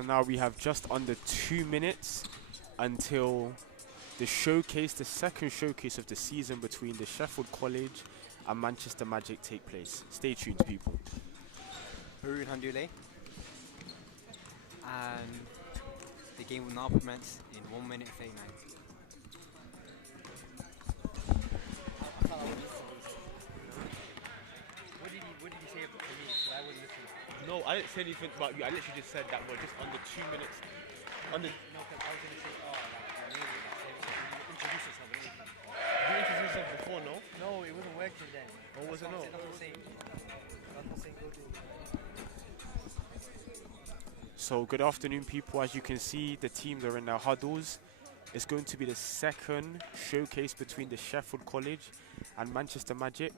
So now we have just under 2 minutes until the showcase, the second showcase of the season between the Sheffield College and Manchester Magic take place. Stay tuned, people. Haroon Handule. And the game will now commence in 1 minute 39. What did he say about me? Because I wasn't listening. No, I didn't say anything about you. I literally just said that we're just under 2 minutes. No, because I was going to say, oh, like, your name, like, introduce yourself and everything. You introduced yourself before, no? No, it wasn't working then. Or was it not? That's what I'm saying. That's what I'm saying. Go do it. So good afternoon, people. As you can see, the teams are in their huddles. It's going to be the second showcase between the Sheffield College and Manchester Magic.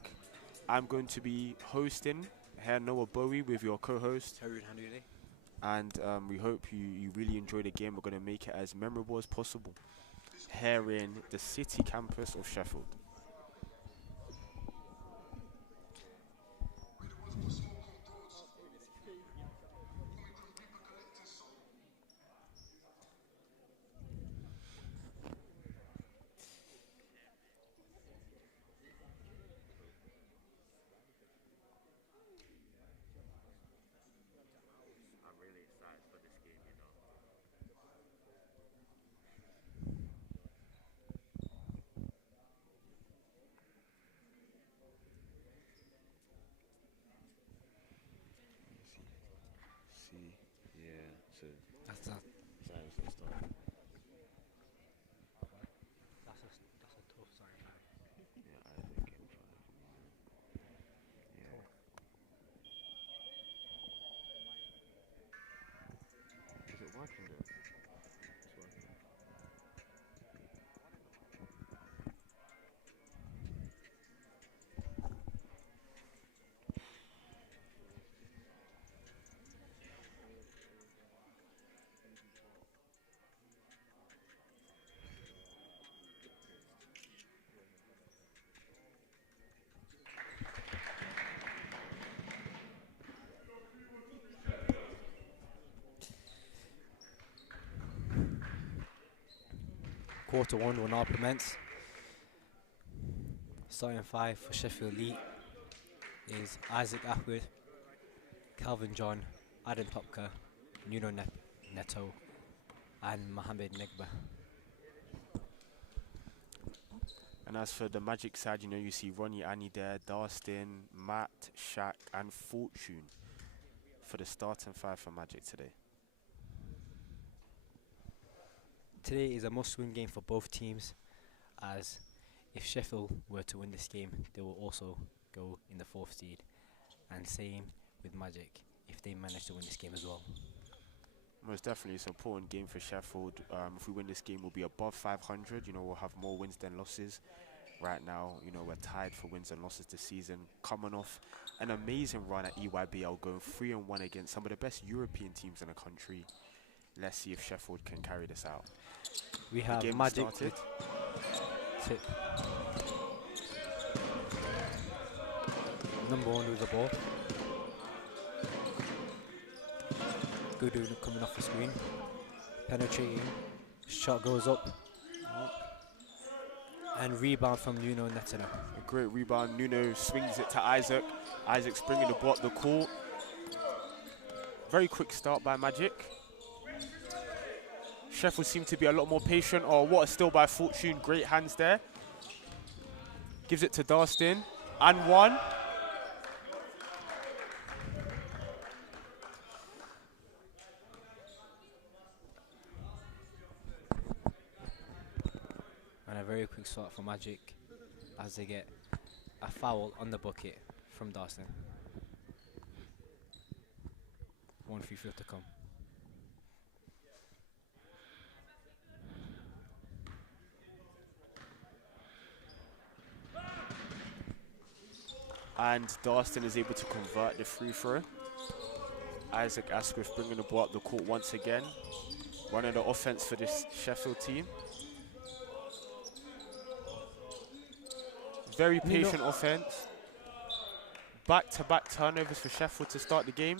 I'm going to be hosting here, Noah Bowie, with your co-host Haroon Handule. and we hope you really enjoy the game. We're going to make it as memorable as possible here in the city campus of Sheffield. That's a tough sign. Is it working though? It's working. Quarter one will now commence. Starting five for Sheffield Elite is Isaac Ahmed, Calvin John, Adam Topka, Nuno Neto, and Mohamed Negba. And as for the Magic side, you know, you see Ronnie Annie there, Darstin, Matt, Shaq, and Fortune for the starting five for Magic today. Today is a must-win game for both teams, as if Sheffield were to win this game, they will also go in the fourth seed, and same with Magic if they manage to win this game as well. Most definitely, it's an important game for Sheffield. If we win this game, we'll be above 500. You know, we'll have more wins than losses. Right now, you know, we're tied for wins and losses this season, coming off an amazing run at EABL, going 3-1 against some of the best European teams in the country. Let's see if Sheffield can carry this out. We have Magic with tip. Number one with the ball. Good coming off the screen. Penetrating. Shot goes up. And rebound from Nuno Neto. A great rebound. Nuno swings it to Isaac. Isaac's bringing the ball up the court. Very quick start by Magic. Sheffield seem to be a lot more patient. Oh, what a steal by Fortune. Great hands there. Gives it to Darstin. And one. And a very quick start for Magic as they get a foul on the bucket from Darstin. 1 free throw to come. And Darstin is able to convert the free throw. Isaac Asquith bringing the ball up the court once again. Running the offense for this Sheffield team. Very patient offense. Back-to-back turnovers for Sheffield to start the game.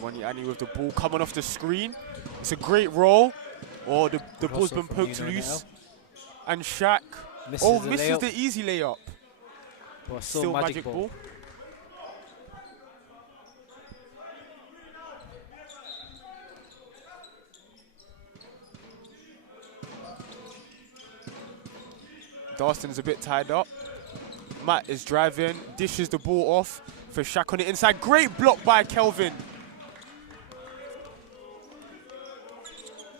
Ronnie Annie with the ball coming off the screen. It's a great roll. Oh, the ball's been poked loose. And Shaq misses the easy layup. But Still magic ball. Darston's a bit tied up. Matt is driving, dishes the ball off for Shaq on the inside. Great block by Kelvin.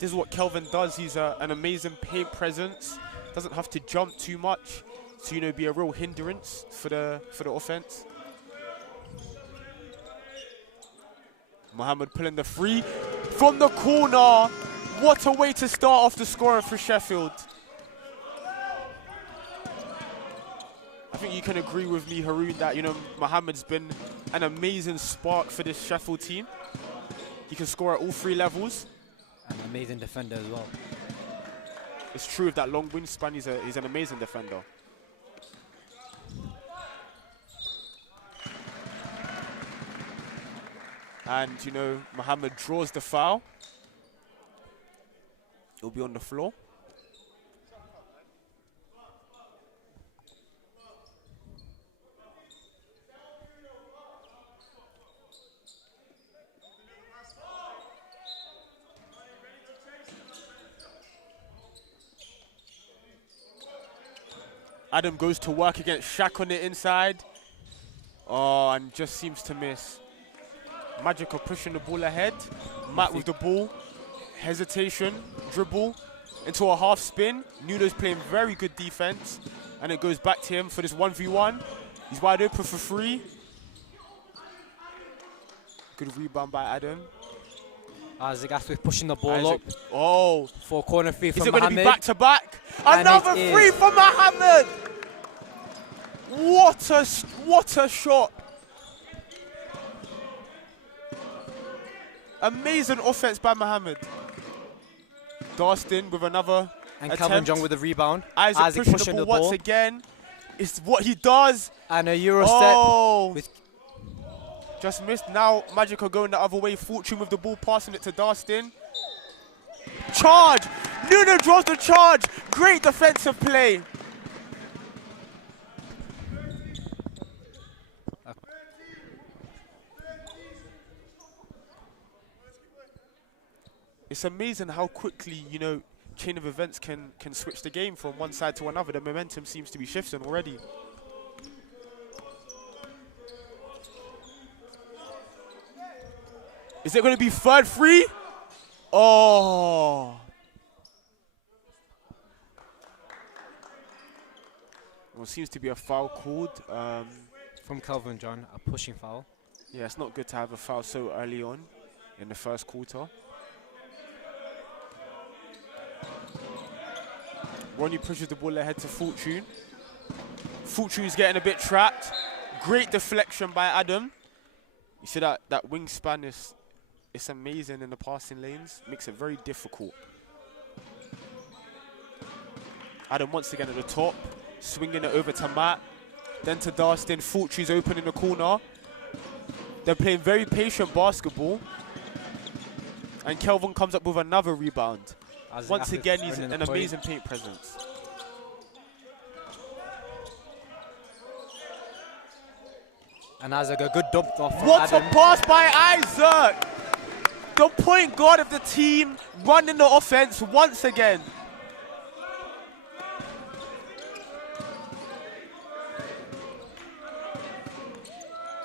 This is what Kelvin does. He's an amazing paint presence. Doesn't have to jump too much to, you know, be a real hindrance for the offense. Mohammed pulling the free from the corner. What a way to start off the scoring for Sheffield. I think you can agree with me, Haroon, that, you know, Mohammed's been an amazing spark for this Sheffield team. He can score at all 3 levels. An amazing defender as well. It's true, with that long wingspan, he's an amazing defender. And, you know, Mohammed draws the foul. He'll be on the floor. Adam goes to work against Shaq on the inside. Oh, and just seems to miss. Magic are pushing the ball ahead. Matt with the ball. Hesitation, dribble into a half spin. Nuno's playing very good defense. And it goes back to him for this 1v1. He's wide open for 3. Good rebound by Adam. Isaac Asquith pushing the ball up. Oh. For corner 3 from Is it Mohammed. going to be back to back? Another 3 from Mohammed. What a shot. Amazing offense by Mohammed. Darston with another and attempt. Calvin John with the rebound. Isaac pushing the ball once again. It's what he does. And a Euro step. With just missed. Now Magic are going the other way. Fortune with the ball, passing it to Darston. Charge! Nuno draws the charge. Great defensive play. It's amazing how quickly, you know, chain of events can switch the game from one side to another. The momentum seems to be shifting already. Is it going to be third free? Oh. Well, it seems to be a foul called. From Calvin John, a pushing foul. Yeah, it's not good to have a foul so early on in the first quarter. Ronnie pushes the ball ahead to Fortune. Fortune's getting a bit trapped. Great deflection by Adam. You see that wingspan it's amazing in the passing lanes. Makes it very difficult. Adam once again at the top. Swinging it over to Matt. Then to Darston. Fortune's open in the corner. They're playing very patient basketball. And Kelvin comes up with another rebound. Once again, he's an amazing paint presence. And Isaac, a good dump off from What Adam. a pass by Isaac! The point guard of the team running the offense once again.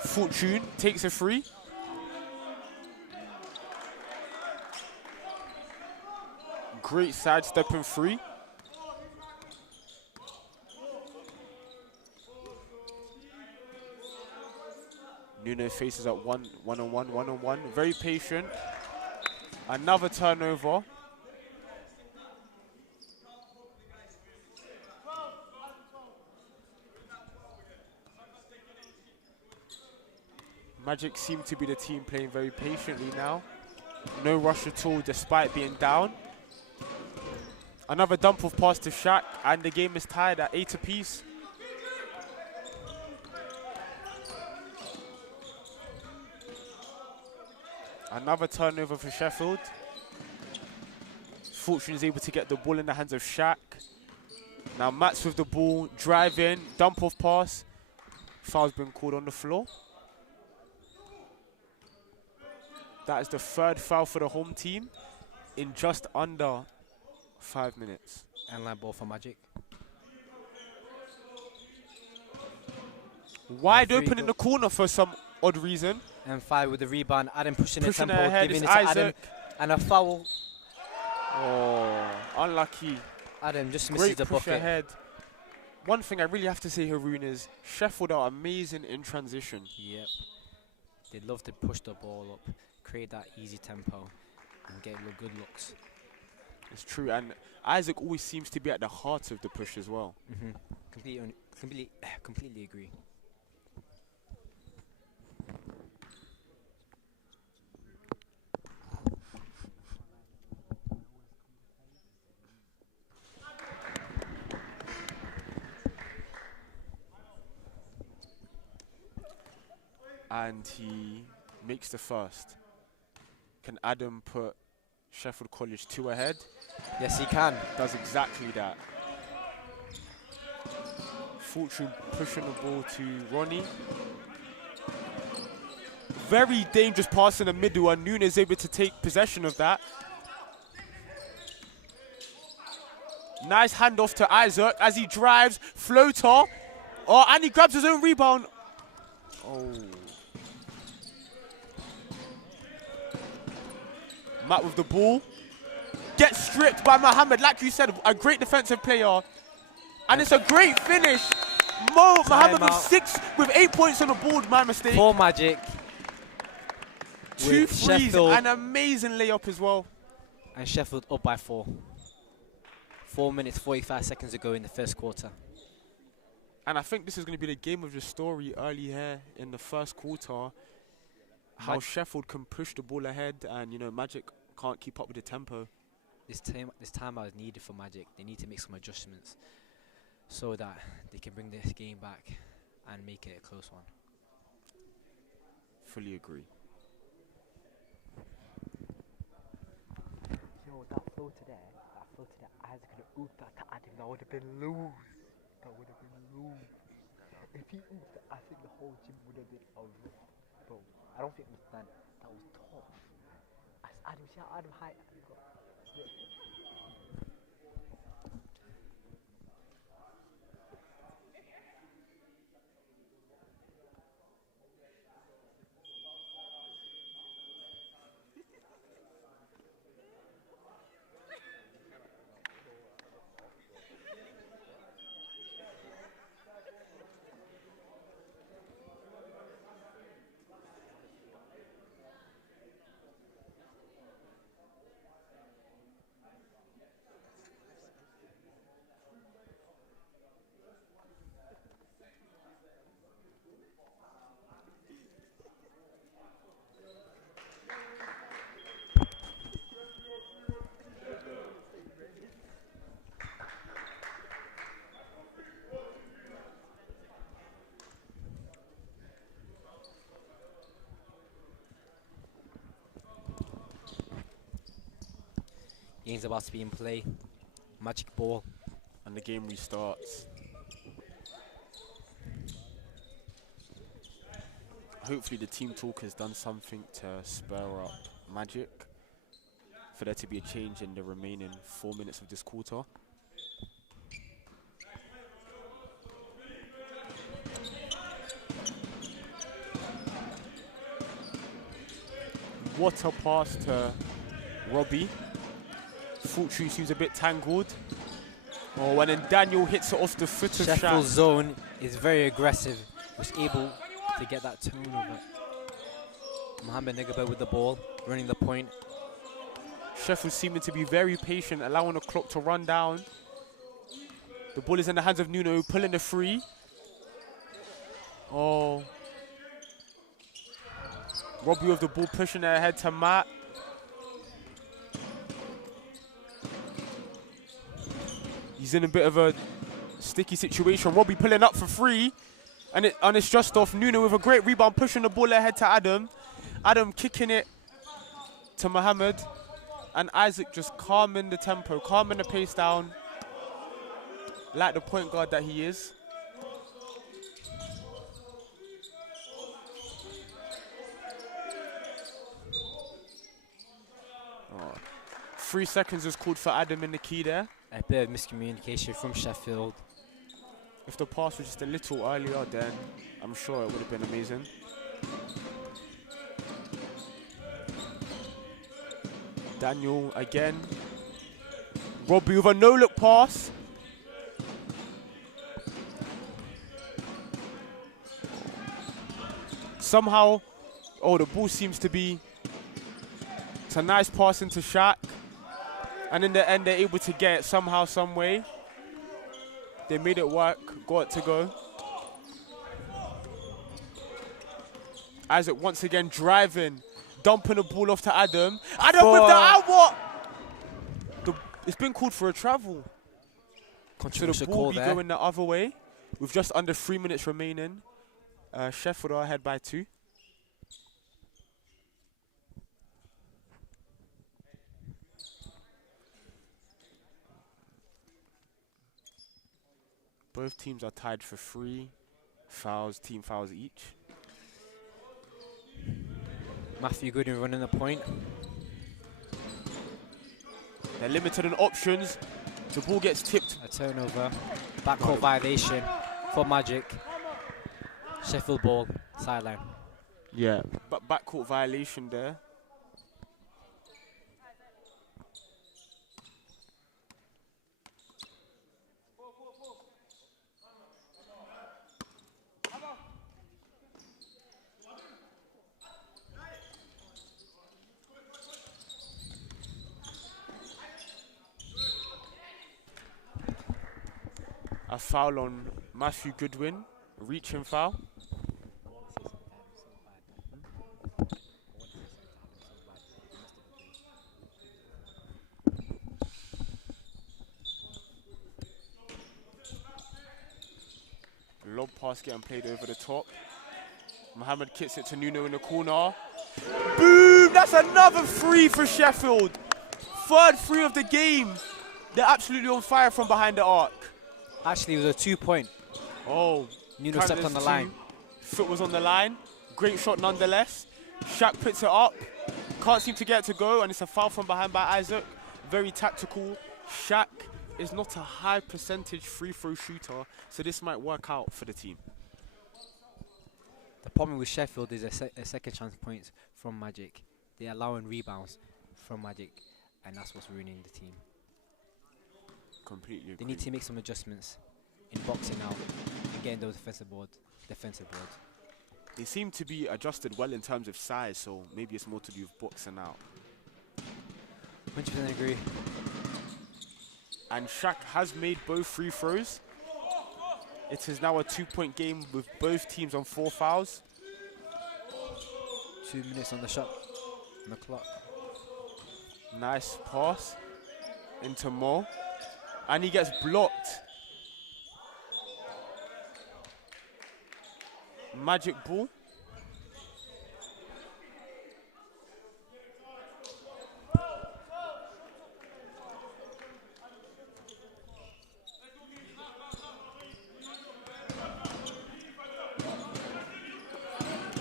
Fortune takes a free. Great sidestepping free. Nuno faces at one-on-one. Very patient. Another turnover. Magic seem to be the team playing very patiently now. No rush at all despite being down. Another dump off pass to Shaq, and the game is tied at 8 apiece. Another turnover for Sheffield. Fortune is able to get the ball in the hands of Shaq. Now Matt's with the ball, drive in, dump off pass. Foul's been called on the floor. That is the third foul for the home team in just under 5 minutes. And line ball for Magic. Wide open in the corner for some odd reason. And 5 with the rebound. Adam pushing the Pushing tempo, ahead giving is it to Isaac. Adam. And a foul. Oh, unlucky. Adam just misses Great the push bucket. ahead. One thing I really have to say, Haroon, is Sheffield are amazing in transition. Yep. They love to push the ball up, create that easy tempo, and get good looks. It's true, and Isaac always seems to be at the heart of the push as well. Completely agree. And he makes the first. Can Adam put Sheffield College 2 ahead? Yes, he can. Does exactly that. Fortune pushing the ball to Ronnie. Very dangerous pass in the middle, and Nunes able to take possession of that. Nice handoff to Isaac as he drives, floater. Oh, and he grabs his own rebound. Oh. Matt with the ball. Gets stripped by Mohammed. Like you said, a great defensive player. And it's a great finish. Mohammed with 8 points on the board, my mistake. 4 Magic. 2 threes, Sheffield. an amazing layup as well. And Sheffield up by 4. 4 minutes, 45 seconds to go in the first quarter. And I think this is going to be the game of the story early here in the first quarter. How Sheffield can push the ball ahead and, you know, Magic can't keep up with the tempo. This time I was needed for Magic. They need to make some adjustments so that they can bring this game back and make it a close one. Fully agree. Yo, that flow to there, Isaac could have ooped that to Adam, that would have been loose. If he ooped it, I think the whole gym would have been a rip, bro. I don't think it was done. That was tough. As Adam, see how Adam high. Game's about to be in play. Magic ball. And the game restarts. Hopefully the team talk has done something to spur up Magic for there to be a change in the remaining 4 minutes of this quarter. What a pass to Robbie. Fortune seems a bit tangled. Oh, and then Daniel hits it off the foot of Sheffield's Shaq. zone is very aggressive. Was able to get that turnover. Mohammed Negaba with the ball, running the point. Sheffield seeming to be very patient, allowing the clock to run down. The ball is in the hands of Nuno, pulling the free. Oh. Robbie with the ball, pushing it ahead to Matt. He's in a bit of a sticky situation. Robbie pulling up for free. And it's just off. Nuno with a great rebound, pushing the ball ahead to Adam. Adam kicking it to Mohammed. And Isaac just calming the tempo, calming the pace down. Like the point guard that he is. Oh. 3 seconds is called for Adam in the key there. A bit of miscommunication from Sheffield. If the pass was just a little earlier, then I'm sure it would have been amazing. Daniel again. Robbie with a no-look pass. Somehow, oh, the ball seems to be, it's a nice pass into Shaq. And in the end, they're able to get it somehow, some way. They made it work, got it to go. Isaac once again driving, dumping the ball off to Adam. Adam with the outward! It's been called for a travel. So the ball will be going the other way. With just under 3 minutes remaining. Sheffield are ahead by 2. Both teams are tied for 3 fouls, team fouls each. Matthew Goodwin running the point. They're limited in options. The ball gets tipped. A turnover. Backcourt violation for Magic. Sheffield ball, sideline. Yeah, but backcourt violation there. A foul on Matthew Goodwin, reaching foul. Lob pass getting played over the top. Mohammed kicks it to Nuno in the corner. Boom! That's another 3 for Sheffield. 3rd 3 of the game. They're absolutely on fire from behind the arc. Actually, it was a 2-point. Oh. Nuno stepped on the line. Foot was on the line. Great shot nonetheless. Shaq puts it up. Can't seem to get it to go, and it's a foul from behind by Isaac. Very tactical. Shaq is not a high percentage free throw shooter, so this might work out for the team. The problem with Sheffield is a second chance points from Magic. They're allowing rebounds from Magic, and that's what's ruining the team. Completely agree. They need to make some adjustments in boxing out and getting those defensive boards. They seem to be adjusted well in terms of size, so maybe it's more to do with boxing out. 100% agree. And Shaq has made both free throws. It is now a 2-point game with both teams on 4 fouls. 2 minutes on the shot, on the clock. Nice pass into Mo. And he gets blocked. Magic ball.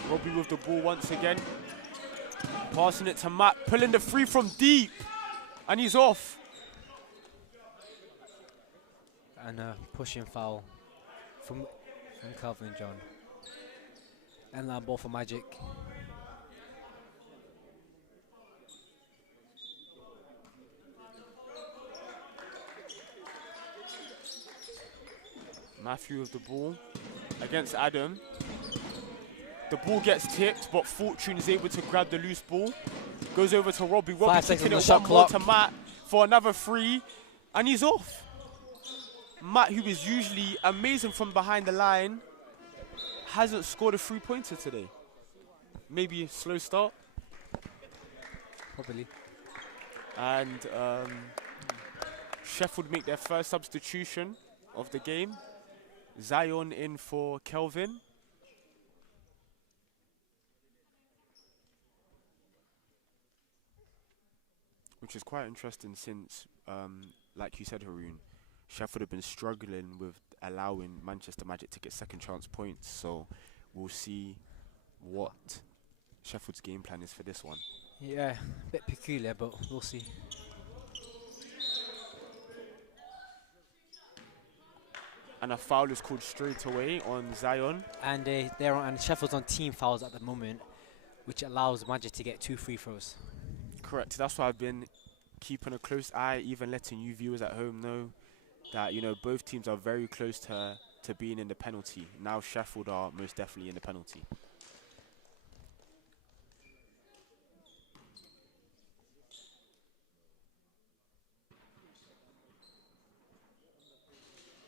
Robbie with the ball once again. Passing it to Matt, pulling the 3 from deep. And he's off. And a pushing foul from Calvin John. And that ball for Magic. Matthew with the ball against Adam. The ball gets tipped, but Fortune is able to grab the loose ball. Goes over to Robbie. Robbie taking it one more to Matt for another 3. And he's off. Matt, who is usually amazing from behind the line, hasn't scored a 3-pointer today. Maybe a slow start. Probably. And Sheffield make their first substitution of the game. Zion in for Kelvin. which is quite interesting since, like you said, Haroon, Sheffield have been struggling with allowing Manchester Magic to get second chance points. So we'll see what Sheffield's game plan is for this one. Yeah, a bit peculiar, but we'll see. And a foul is called straight away on Zion. And and Sheffield's on team fouls at the moment, which allows Magic to get 2 free throws. Correct. That's why I've been keeping a close eye, even letting you viewers at home know that, you know, both teams are very close to being in the penalty. Now Sheffield are most definitely in the penalty.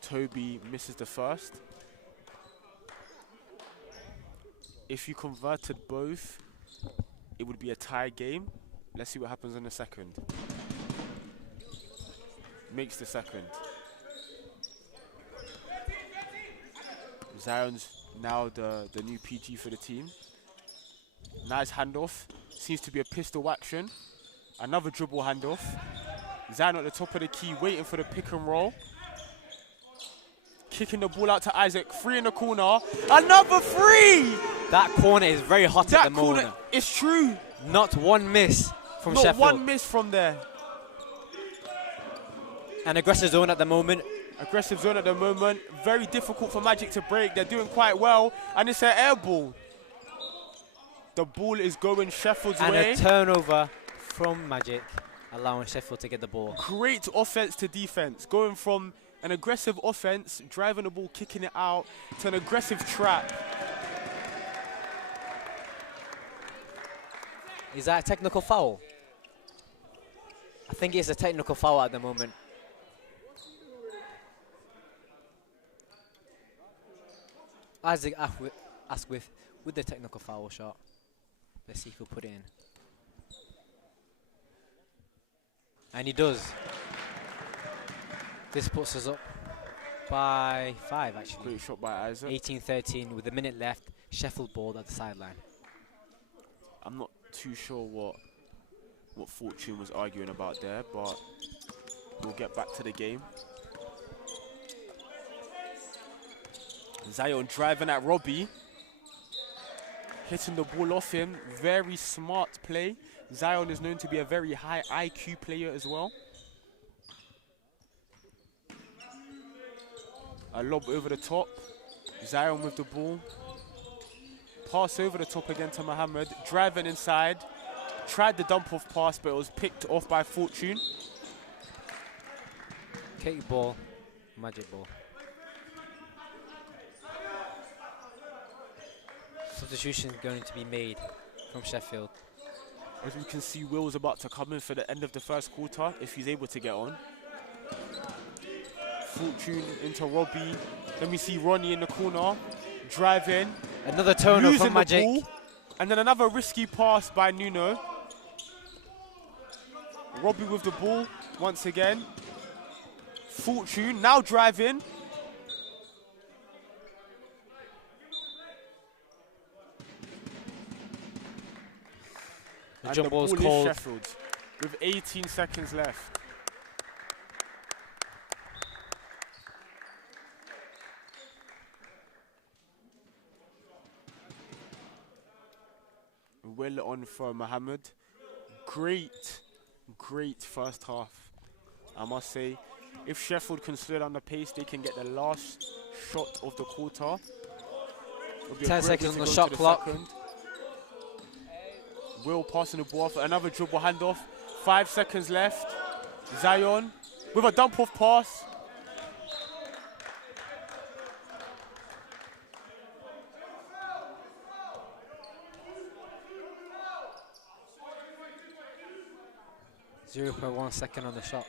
Toby misses the first. If you converted both, it would be a tie game. Let's see what happens in the second. Makes the second. Zion's now the new PG for the team. Nice handoff. Seems to be a pistol action. Another dribble handoff. Zion at the top of the key, waiting for the pick and roll. Kicking the ball out to Isaac. 3 in the corner. Another 3! That corner is very hot at the moment. It's true. Not one miss from Sheffield. Not one miss from there. An aggressive zone at the moment. Aggressive zone at the moment. Very difficult for Magic to break. They're doing quite well. And it's an air ball. The ball is going Sheffield's way. And a turnover from Magic, allowing Sheffield to get the ball. Great offense to defense. Going from an aggressive offense, driving the ball, kicking it out, to an aggressive trap. Is that a technical foul? I think it's a technical foul at the moment. Isaac ask with the technical foul shot. Let's see if he'll put it in. And he does. This puts us up by 5, actually. Great shot by Isaac. 18-13 with a minute left. Sheffield ball at the sideline. I'm not too sure what Fortune was arguing about there, but we'll get back to the game. Zion driving at Robbie. Hitting the ball off him. Very smart play. Zion is known to be a very high IQ player as well. A lob over the top. Zion with the ball. Pass over the top again to Mohammed. Driving inside. Tried the dump off pass, but it was picked off by Fortune. Cake ball. Magic ball. Substitution going to be made from Sheffield. As we can see, Will's about to come in for the end of the first quarter, if he's able to get on. Fortune into Robbie. Let me see Ronnie in the corner. Driving. Another turnover from Magic. Ball, and then another risky pass by Nuno. Robbie with the ball once again. Fortune now driving. The and jump the ball is ball called. is Sheffield with 18 seconds left. Well on for Mohammed. Great first half, I must say. If Sheffield can slow down the pace, they can get the last shot of the quarter. 10 seconds on the shot clock. Will passing the ball off. Another dribble handoff. 5 seconds left. Zion with a dump off pass. .1 second on the shot.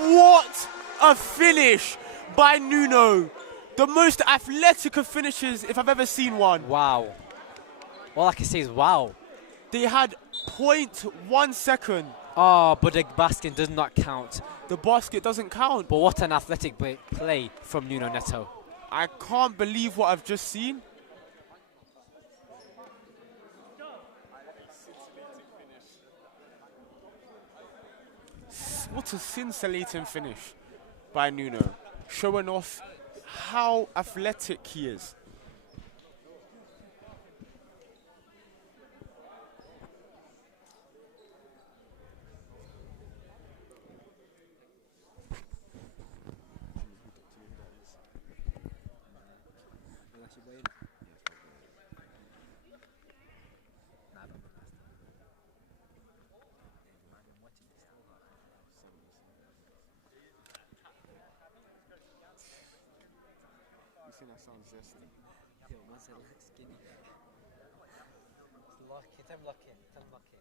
What a finish by Nuno. The most athletic of finishes if I've ever seen one. Wow. All I can say is wow. They had 0.1 second Oh, but the basket does not count. The basket doesn't count. But what an athletic play from Nuno Neto. I can't believe what I've just seen. What a scintillating finish by Nuno, showing off how athletic he is. You think that sounds zesty? Yo, man said look skinny. It's unlucky.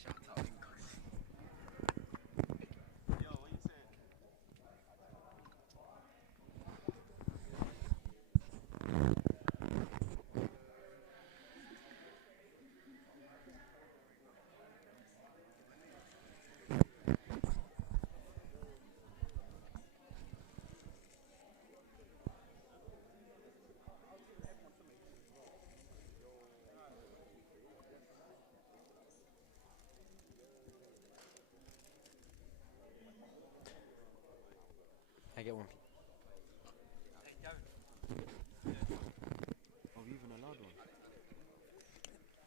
Shout out. I get one. Are we even allowed one?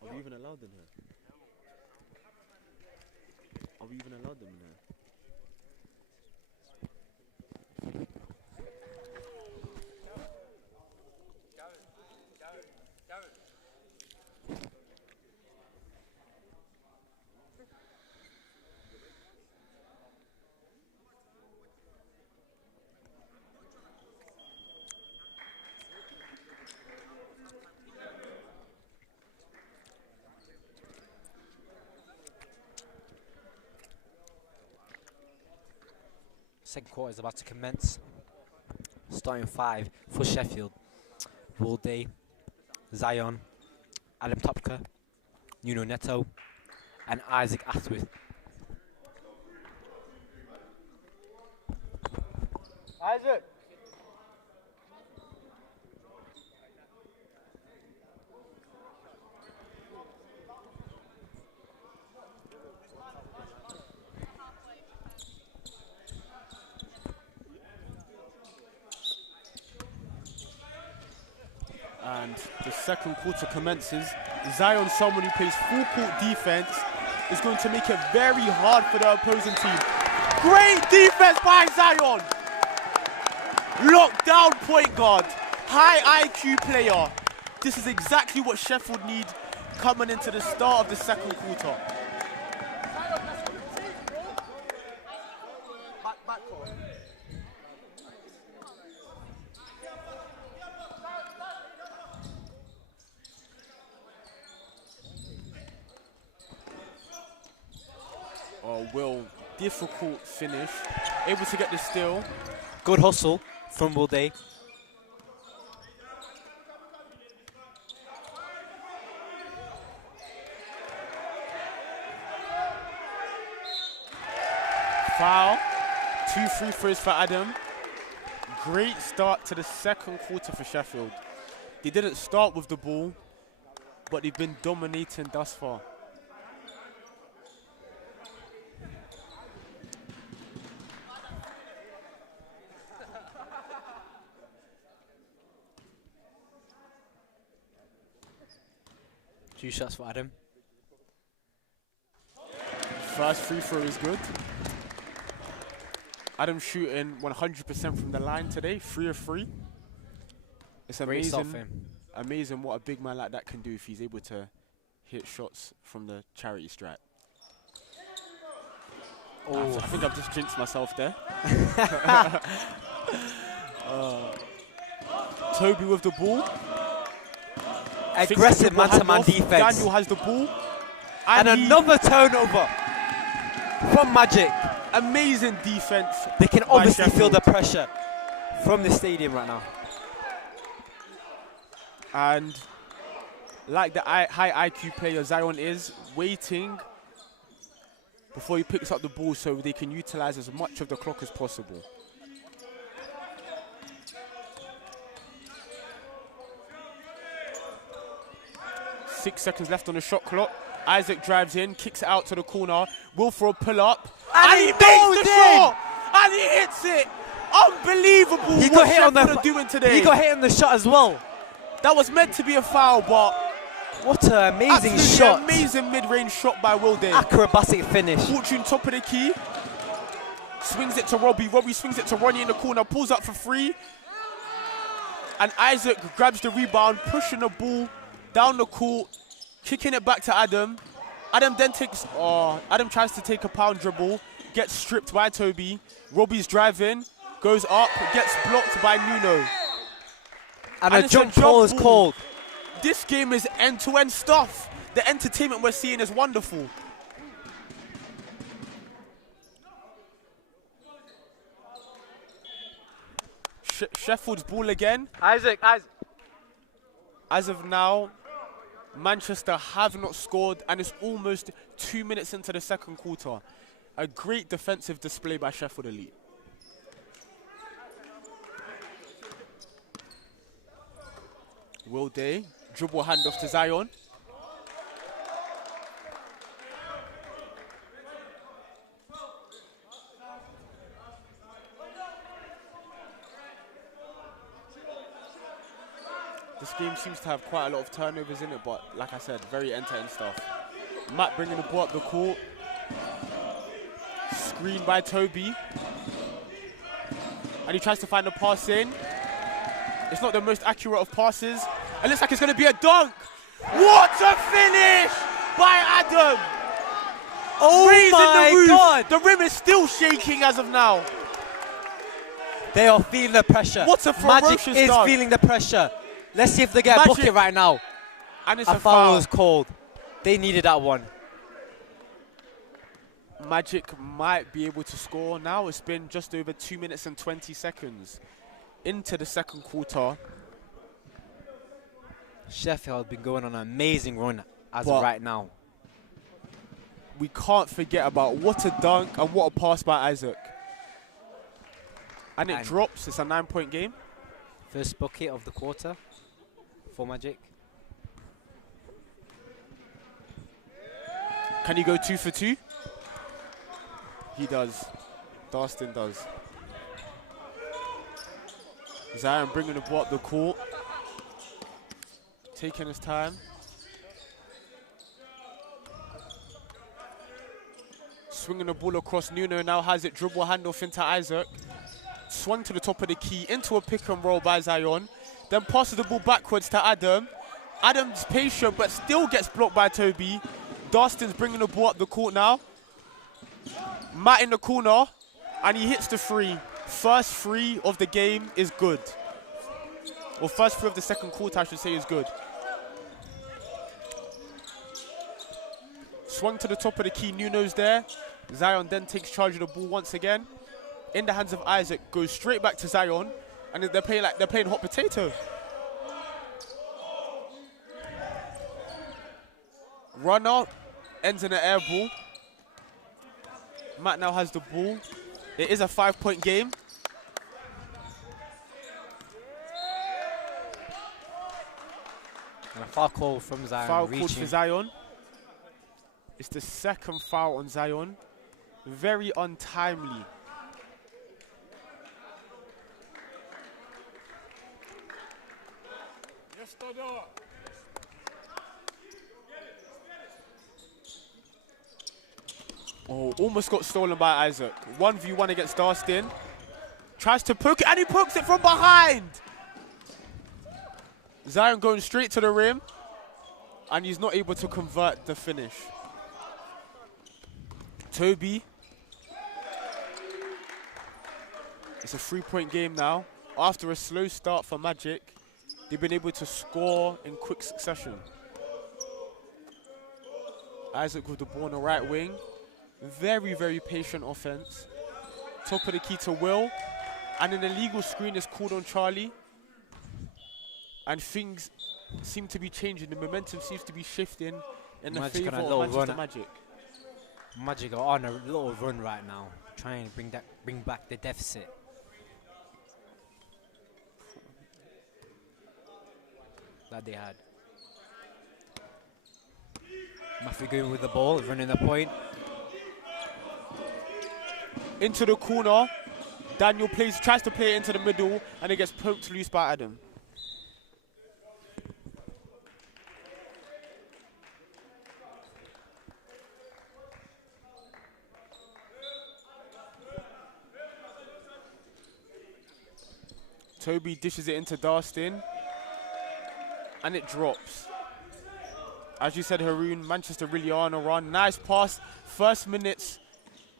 Are we even allowed them here? Are we even allowed them in here? Second quarter is about to commence. Starting 5 for Sheffield. Will Day, Zion, Adam Topka, Nuno Neto, and Isaac Athwith. Isaac. And the second quarter commences. Zion, someone who plays full court defense, is going to make it very hard for the opposing team. Great defense by Zion. Lockdown point guard, high IQ player. This is exactly what Sheffield need coming into the start of the second quarter. Will, difficult finish, able to get the steal. Good hustle from Will Day. Foul, 2 free throws for Adam. Great start to the second quarter for Sheffield. They didn't start with the ball, but they've been dominating thus far. Two shots for Adam. First free throw is good. Adam shooting 100% from the line today, 3 of 3. It's Great start for amazing, him. amazing what a big man like that can do if he's able to hit shots from the charity stripe. Oh, I think I've just jinxed myself there. Toby with the ball. aggressive man-to-man defense. Daniel has the ball. And another turnover from Magic. Amazing defense. They can by obviously feel Sheffield. the pressure from the stadium right now. And like the high IQ player Zion is, waiting before he picks up the ball so they can utilize as much of the clock as possible. Six seconds left on the shot clock. Isaac drives in, kicks it out to the corner. Will for a pull-up. And he makes the shot! And he hits it! Unbelievable He what got hit on Sheffield the are doing today. He got hit on the shot as well. That was meant to be a foul, but What an amazing absolutely shot. amazing mid-range shot by Will Day. Acrobatic finish. Fortune top of the key. Swings it to Robbie. Robbie swings it to Ronnie in the corner. Pulls up for three. And Isaac grabs the rebound, pushing the ball down the court, kicking it back to Adam. Adam then takes, Adam tries to take a pound dribble, gets stripped by Toby. Robbie's driving, goes up, gets blocked by Nuno. And a it's a jump ball is ball. called. This game is end-to-end stuff. The entertainment we're seeing is wonderful. Sheffield's ball again. Isaac. As of now, Manchester have not scored, and it's almost 2 minutes into the second quarter. A great defensive display by Sheffield Elite. Will Day, dribble handoff to Zion. This game seems to have quite a lot of turnovers in it, but like I said, very end-to-end stuff. Matt bringing the ball up the court. Screen by Toby. And he tries to find the pass in. It's not the most accurate of passes. It looks like it's going to be a dunk. What a finish by Adam. Oh Raising my the roof. God. The rim is still shaking as of now. They are feeling the pressure. What a Magic ferocious is dunk. feeling the pressure. Let's see if they get a Magic. bucket right now. And it's A a foul foul. was called. They needed that one. Magic might be able to score now. It's been just over 2 minutes and 20 seconds into the second quarter. Sheffield have been going on an amazing run as But of right now. We can't forget about what a dunk and what a pass by Isaac. And it And- drops. It's a 9-point game. First bucket of the quarter for Magic. Can he go 2 for 2? He does. Darston does. Zion bringing the ball up the court. Taking his time. Swinging the ball across. Nuno now has it. Dribble handoff into Isaac. Swung to the top of the key. Into a pick and roll by Zion. Then passes the ball backwards to Adam. Adam's patient but still gets blocked by Toby. Darston's bringing the ball up the court now. Matt in the corner. And he hits the three. First three of the game is good. Or first three of the second quarter, I should say, is good. Swung to the top of the key. Nuno's there. Zion then takes charge of the ball once again. In the hands of Isaac. Goes straight back to Zion. And they're playing hot potato. Runner ends in an air ball. Matt now has the ball. It is a 5-point game. And a foul call from Zion. Foul called reaching. for Zion. It's the second foul on Zion. Very untimely. Oh, almost got stolen by Isaac. 1v1 against Darston. Tries to poke it, and he pokes it from behind. Zion going straight to the rim, and he's not able to convert the finish. Toby. It's a 3-point game now. After a slow start for Magic, they've been able to score in quick succession. Isaac with the ball on the right wing. Very, very patient offense. Top of the key to Will. And an illegal screen is called on Charlie. And things seem to be changing. The momentum seems to be shifting in the Magic favour on a of little Manchester run. Magic. Magic are on a little run right now, trying to bring back the deficit. That they had. Matthew going with the ball, running the point. Into the corner. Daniel tries to play it into the middle, and it gets poked loose by Adam. Toby dishes it into Darstin, and it drops. As you said, Haroon, Manchester really are on a run. Nice pass. First minutes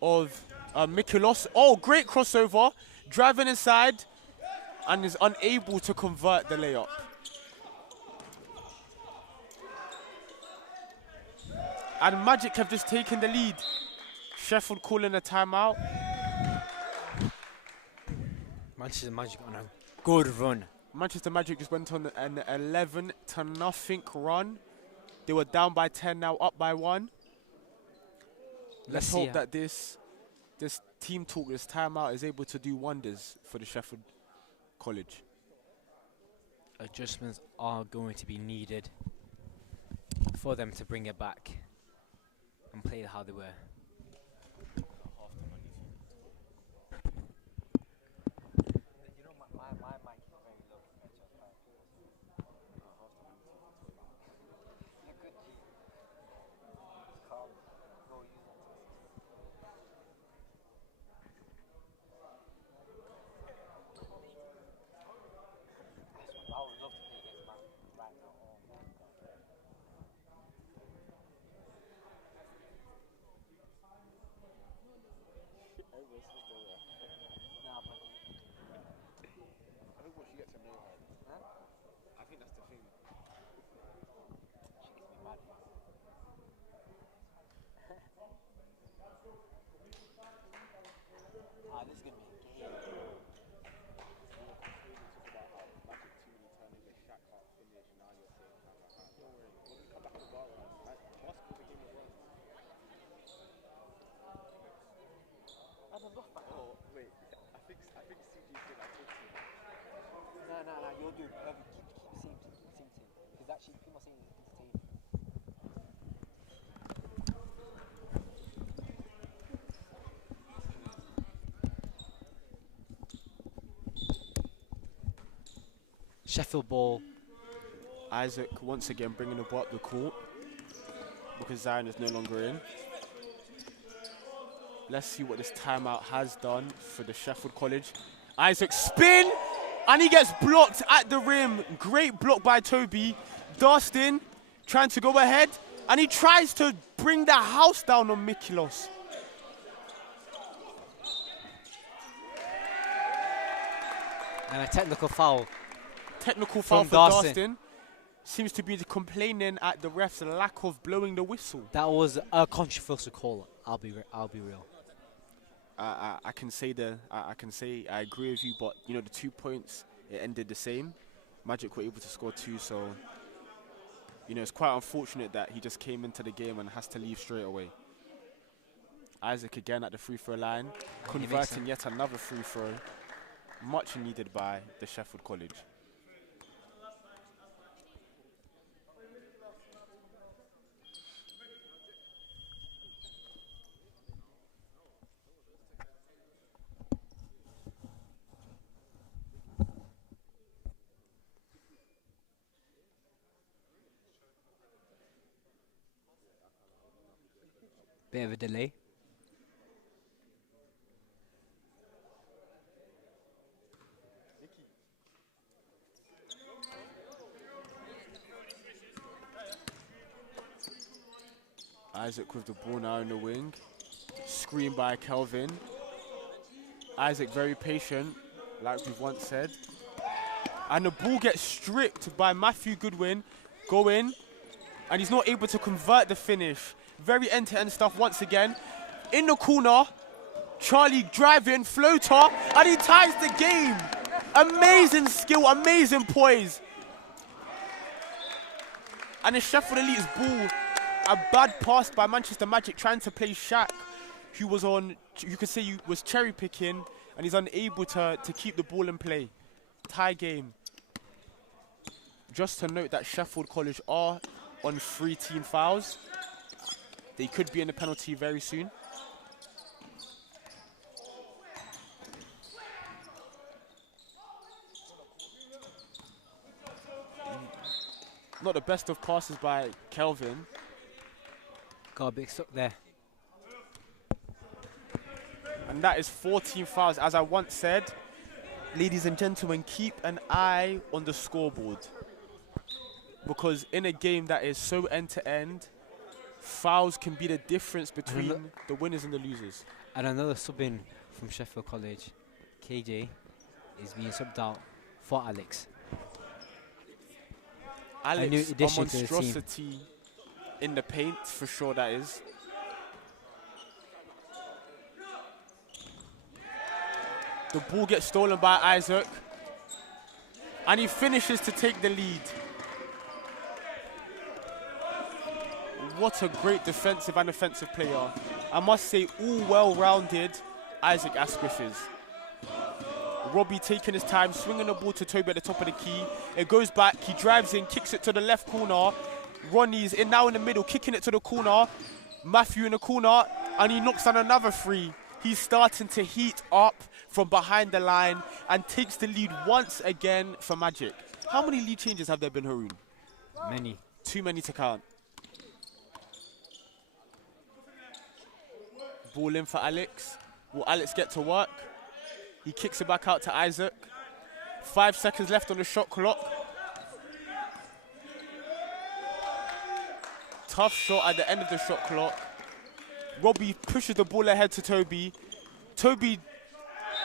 of Mikulos. Oh, great crossover. Driving inside, and is unable to convert the layup. And Magic have just taken the lead. Sheffield calling a timeout. Manchester Magic on a good run. Manchester Magic just went on an 11-0 run. They were down by 10, now up by 1. Let's hope that this team talk, this timeout, is able to do wonders for the Sheffield College. Adjustments are going to be needed for them to bring it back and play how they were. You know, my mic is very low compared to your mic. You're good, G. Calm. Go use that. I would love to play against Man right now. Oh my god. Nah, but I think once you get to know her, I think that's the thing. she gets me mad. This is gonna be a game. Oh, wait. I think CJ said I talked to him. Nah, you're doing perfect. Keep same team. Because actually, people are saying it's insane. Sheffield ball. Isaac once again bringing the ball up the court because Zion is no longer in. Let's see what this timeout has done for the Sheffield College. Isaac spin, and he gets blocked at the rim. Great block by Toby. Darstin trying to go ahead, and he tries to bring the house down on Mikulos. And a technical foul. Technical foul From for Darstin. Darstin. Seems to be complaining at the ref's lack of blowing the whistle. That was a controversial call. I'll be real. I can say I agree with you, but you know the 2 points, it ended the same. Magic were able to score 2, so you know it's quite unfortunate that he just came into the game and has to leave straight away. Isaac again at the free throw line, converting yet another free throw, much needed by the Sheffield College. Bit of a delay. Isaac with the ball now in the wing. Screen by Kelvin. Isaac very patient, like we've once said. And the ball gets stripped by Matthew Goodwin. Go in, and he's not able to convert the finish. Very end-to-end stuff once again. In the corner, Charlie driving, floater, and he ties the game. Amazing skill, amazing poise. And it's Sheffield Elite's ball. A bad pass by Manchester Magic trying to play Shaq, who was on, you could say, he was cherry picking, and he's unable to keep the ball in play. Tie game. Just to note that Sheffield College are on 3 team fouls. They could be in the penalty very soon. Not the best of passes by Kelvin. Got a bit stuck there. And that is 14 fouls. As I once said, ladies and gentlemen, keep an eye on the scoreboard. Because in a game that is so end-to-end, fouls can be the difference between the winners and the losers. And another sub-in from Sheffield College, KJ, is being subbed out for Alex. Alex, new a addition to the team. monstrosity in the paint, for sure that is. The ball gets stolen by Isaac. And he finishes to take the lead. What a great defensive and offensive player. I must say, all well-rounded Isaac Asquith is. Robbie taking his time, swinging the ball to Toby at the top of the key. It goes back, he drives in, kicks it to the left corner. Ronnie's in now in the middle, kicking it to the corner. Matthew in the corner, and he knocks down another 3. He's starting to heat up from behind the line and takes the lead once again for Magic. How many lead changes have there been, Haroon? Many. Too many to count. Ball in for Alex. Will Alex get to work? He kicks it back out to Isaac. 5 seconds left on the shot clock. Tough shot at the end of the shot clock. Robbie pushes the ball ahead to Toby. Toby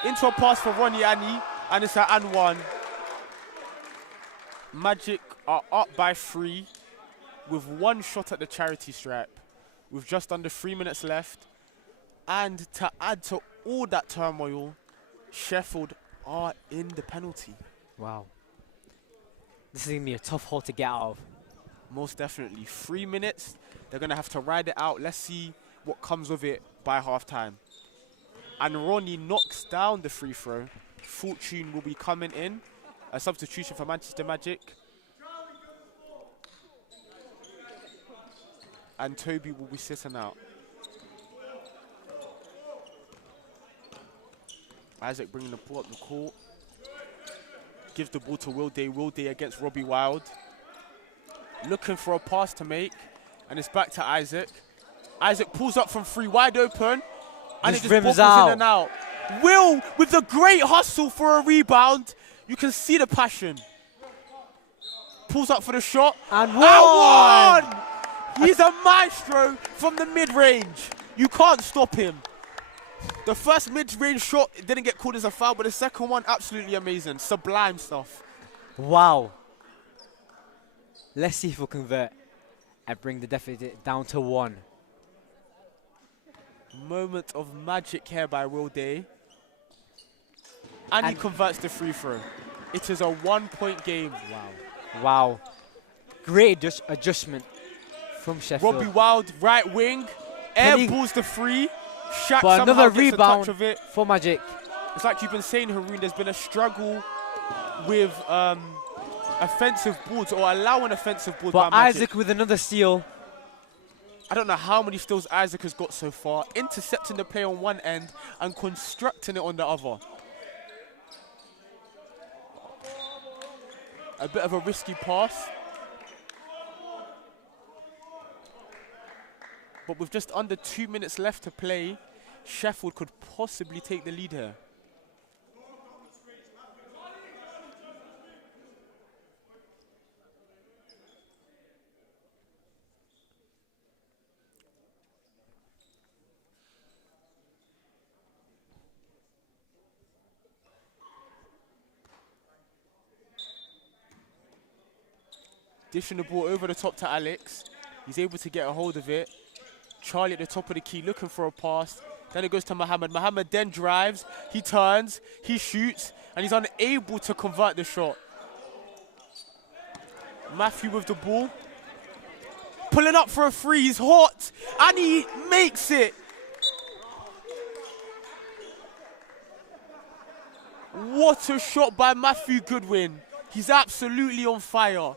into a pass for Ronnie Annie, and it's an and 1. Magic are up by 3 with 1 shot at the charity stripe with just under 3 minutes left. And to add to all that turmoil, Sheffield are in the penalty. Wow. This is going to be a tough hole to get out of. Most definitely. 3 minutes. They're going to have to ride it out. Let's see what comes of it by half-time. And Ronnie knocks down the free throw. Fortune will be coming in. A substitution for Manchester Magic. And Toby will be sitting out. Isaac bringing the ball up the court. Gives the ball to Will Day. Will Day against Robbie Wild. Looking for a pass to make. And it's back to Isaac. Isaac pulls up from 3, wide open. And it just bobbles in and out. Will with the great hustle for a rebound. You can see the passion. Pulls up for the shot. And one! He's a maestro from the mid-range. You can't stop him. The first mid-range shot didn't get called as a foul, but the second one, absolutely amazing. Sublime stuff. Wow. Let's see if we'll convert and bring the deficit down to 1. Moment of magic here by Will Day. And he converts the free throw. It is a 1-point game. Wow. Wow. Great adjustment from Sheffield. Robbie Wild, right wing. Airballs the 3. Shaq but somehow another gets rebound a touch of it. for Magic. It's like you've been saying, Haroon, there's been a struggle with offensive boards or allowing offensive boards by But Magic. Isaac with another steal. I don't know how many steals Isaac has got so far. Intercepting the play on one end and constructing it on the other. A bit of a risky pass. But with just under 2 minutes left to play, Sheffield could possibly take the lead here. Dishing the ball over the top to Alex. He's able to get a hold of it. Charlie at the top of the key looking for a pass. Then it goes to Mohammed. Mohammed then drives. He turns. He shoots. And he's unable to convert the shot. Matthew with the ball. pulling up for a free. He's hot, and he makes it. What a shot by Matthew Goodwin. He's absolutely on fire.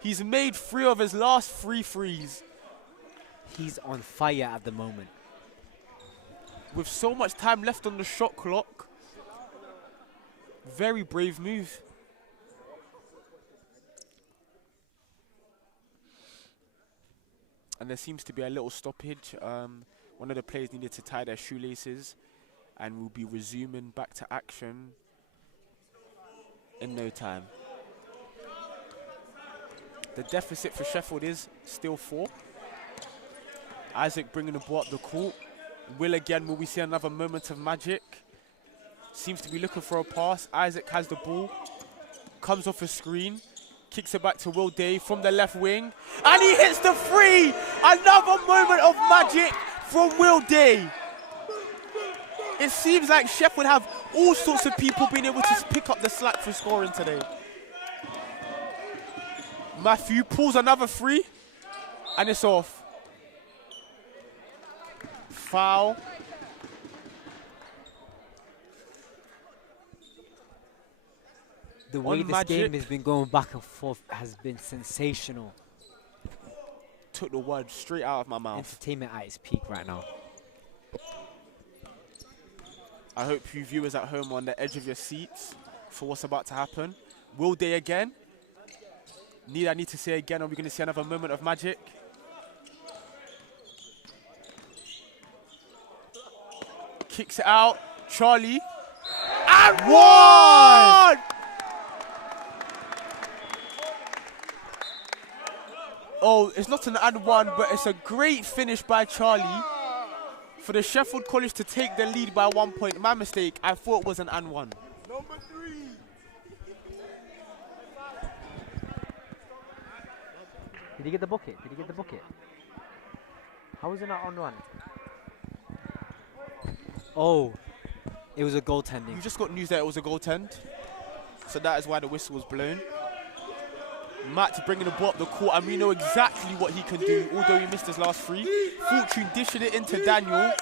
He's made 3 of his last 3 threes. He's on fire at the moment. With so much time left on the shot clock. Very brave move. And there seems to be a little stoppage. One of the players needed to tie their shoelaces, and we'll be resuming back to action in no time. The deficit for Sheffield is still 4. Isaac bringing the ball up the court. Will again, will we see another moment of magic? Seems to be looking for a pass. Isaac has the ball, comes off a screen, kicks it back to Will Day from the left wing, and he hits the 3! Another moment of magic from Will Day. It seems like Sheffield have all sorts of people being able to pick up the slack for scoring today. Matthew pulls another 3, and it's off. Foul. The way On this Magic. game has been going back and forth has been sensational. Took the word straight out of my mouth. Entertainment at its peak right now. I hope you viewers at home are on the edge of your seats for what's about to happen. Will Day again? I need to say again, are we going to see another moment of magic? Kicks it out. Charlie. And one! Oh, it's not an and one, but it's a great finish by Charlie for the Sheffield College to take the lead by 1 point. My mistake, I thought it was an and one. Number 3. Did he get the bucket? Did he get the bucket? How is it not on one? Oh, it was a goaltending. You just got news that it was a goaltend, so that is why the whistle was blown. Matt bringing the ball up the court, and we know exactly what he can do, although he missed his last 3. Fortune dishing it into Daniel.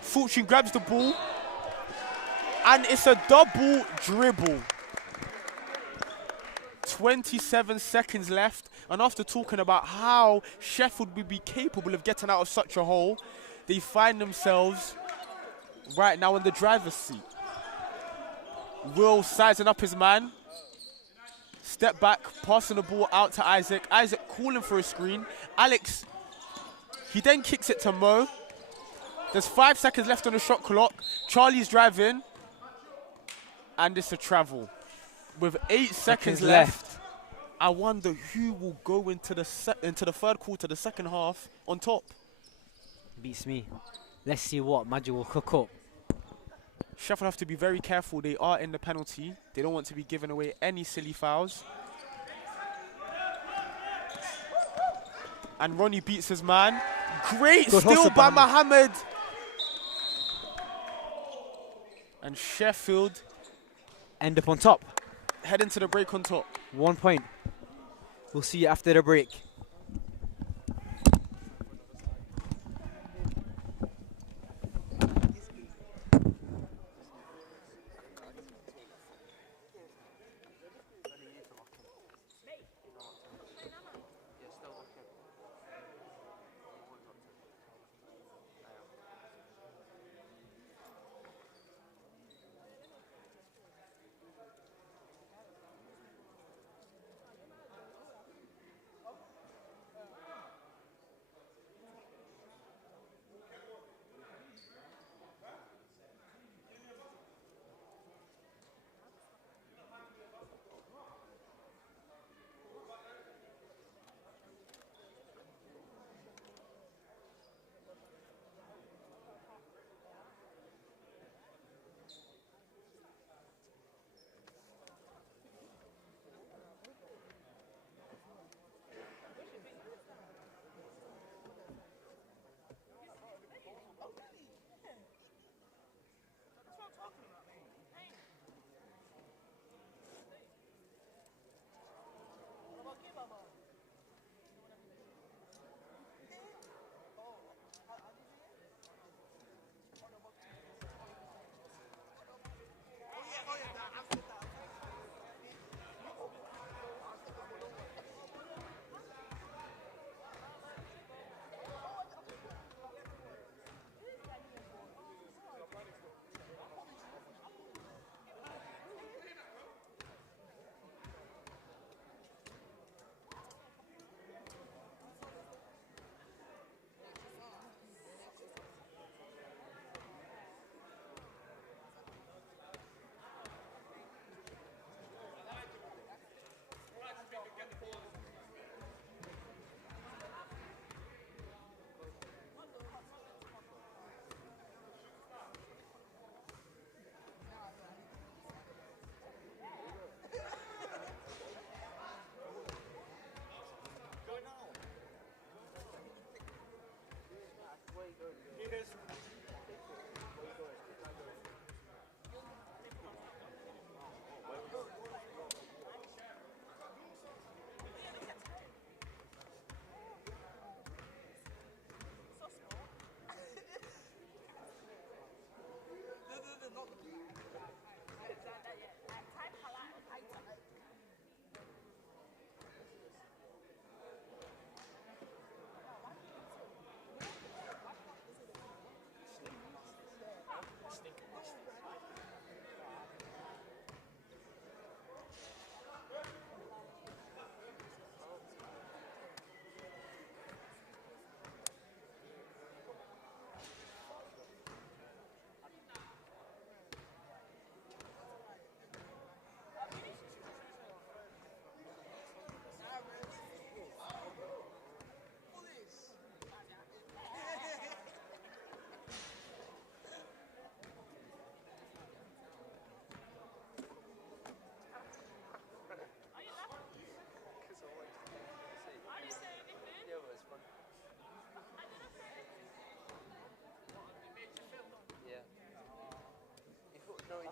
Fortune grabs the ball, and it's a double dribble. 27 seconds left, and after talking about how Sheffield would be capable of getting out of such a hole, they find themselves right now in the driver's seat. Will sizing up his man. Step back, passing the ball out to Isaac. Isaac calling for a screen. Alex, he then kicks it to Mo. There's 5 seconds left on the shot clock. Charlie's driving. And it's a travel. With 8 seconds left, I wonder who will go into the third quarter, the second half, on top. Beats me. Let's see what Magic will cook up. Sheffield have to be very careful. They are in the penalty. They don't want to be giving away any silly fouls. And Ronnie beats his man. Great Good steal hustle by by Mohammed. And Sheffield End up on top. heading to the break on top. 1 point. We'll see you after the break.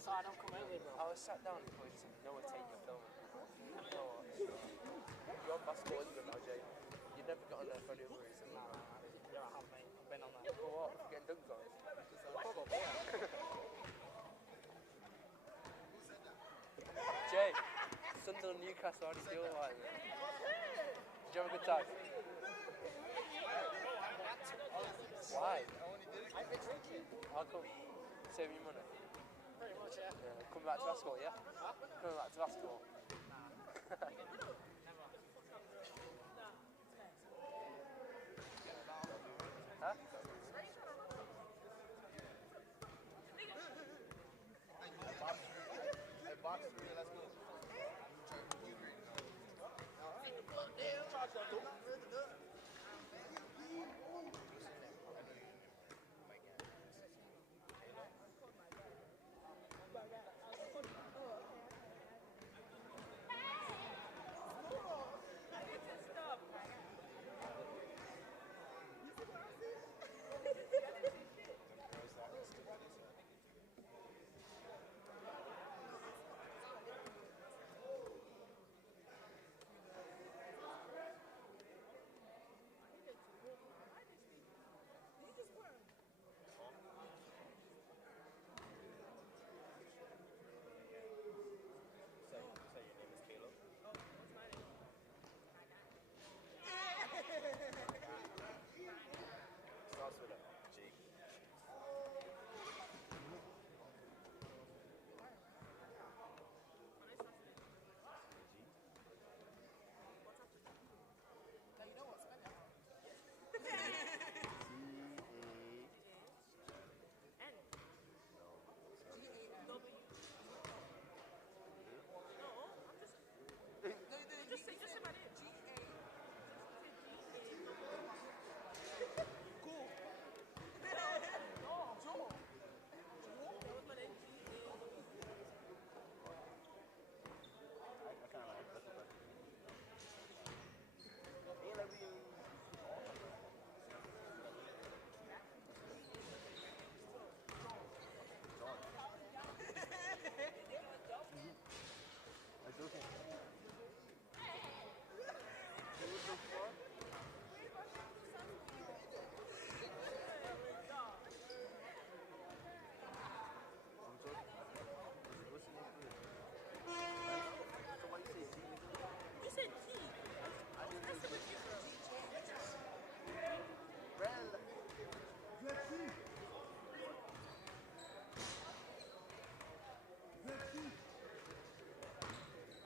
That's why I don't come early, bro. I was sat down and he said, no one take your film. You're on basketball England now, Jay. You never got on there for any other reason. Yeah, I have, mate. I've been on that. For what? For getting dunked on? Jay, Sunderland, Newcastle, how do you feel like it? Did you have a good time? Why? How come? Saving your money? Pretty much, yeah. Coming back to basketball, yeah? Coming back to basketball. Huh?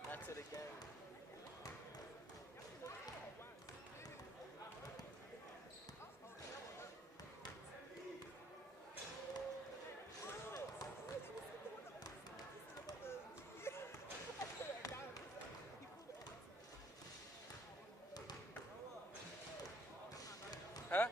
Back to the game. Huh?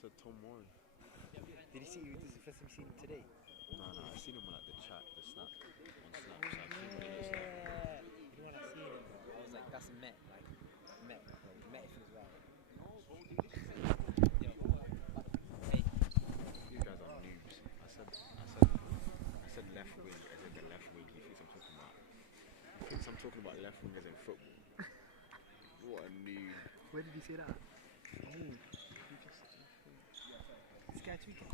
said Tom Warren. Did you see? This is the first time you seen him today. No, I seen him on like the chat, the snap, on Snap. So I've seen him on the snap. Yeah. You wanna see him, bro? I was like, that's Met, Met, bro. Met if he was right. Yo, hey, These guys are noobs. I said left wing as in the left wing. He thinks I'm talking about. He thinks I'm talking about left wing as in football. What a noob. where did he say that? Oh, this guy tweaking.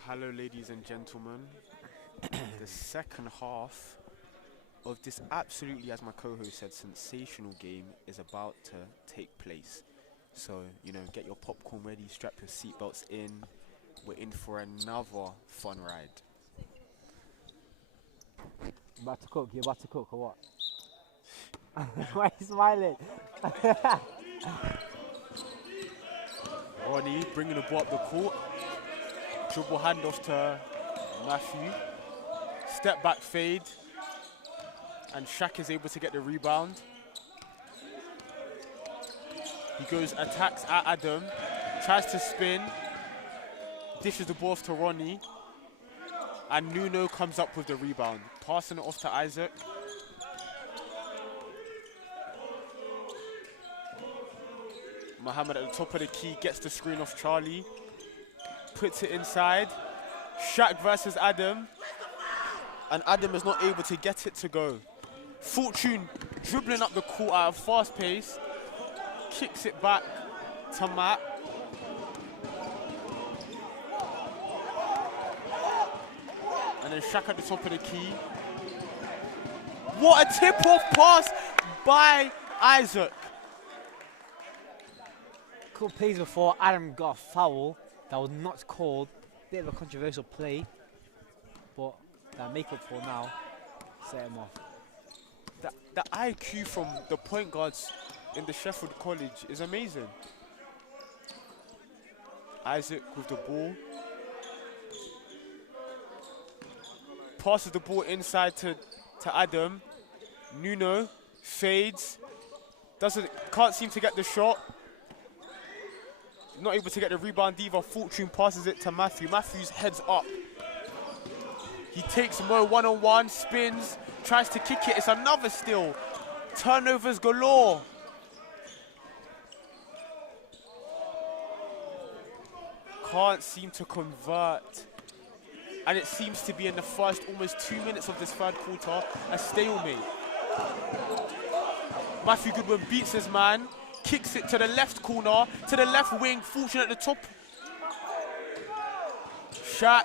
Hello, ladies and gentlemen. The second half of this absolutely, as my co-host said, sensational game is about to take place. So, you know, get your popcorn ready, strap your seatbelts in. We're in for another fun ride. About to cook? You're about to cook or what? Why are you smiling? Ronnie bringing the ball up the court. Dribble handoff to Matthew. Step back fade. And Shaq is able to get the rebound. He goes, attacks at Adam. Tries to spin. Dishes the ball off to Ronnie. And Nuno comes up with the rebound. Passing it off to Isaac. Mohammed at the top of the key gets the screen off Charlie. Puts it inside. Shaq versus Adam. And Adam is not able to get it to go. Fortune dribbling up the court at a fast pace. Kicks it back to Matt. And then Shaq at the top of the key. What a tip-off pass by Isaac. Couple plays before, Adam got a foul that was not called. Bit of a controversial play, but that make up for now. Set him off. The IQ from the point guards in the Sheffield College is amazing. Isaac with the ball. Passes the ball inside to Adam. Nuno fades. Can't seem to get the shot. Not able to get the rebound either. Fortune passes it to Matthew. Matthew's heads up. He takes Mo one-on-one, spins, tries to kick it. It's another steal. Turnovers galore. Can't seem to convert. And it seems to be in the first almost 2 minutes of this third quarter, a stalemate. Matthew Goodwin beats his man, kicks it to the left corner, to the left wing, Fortune at the top. Shaq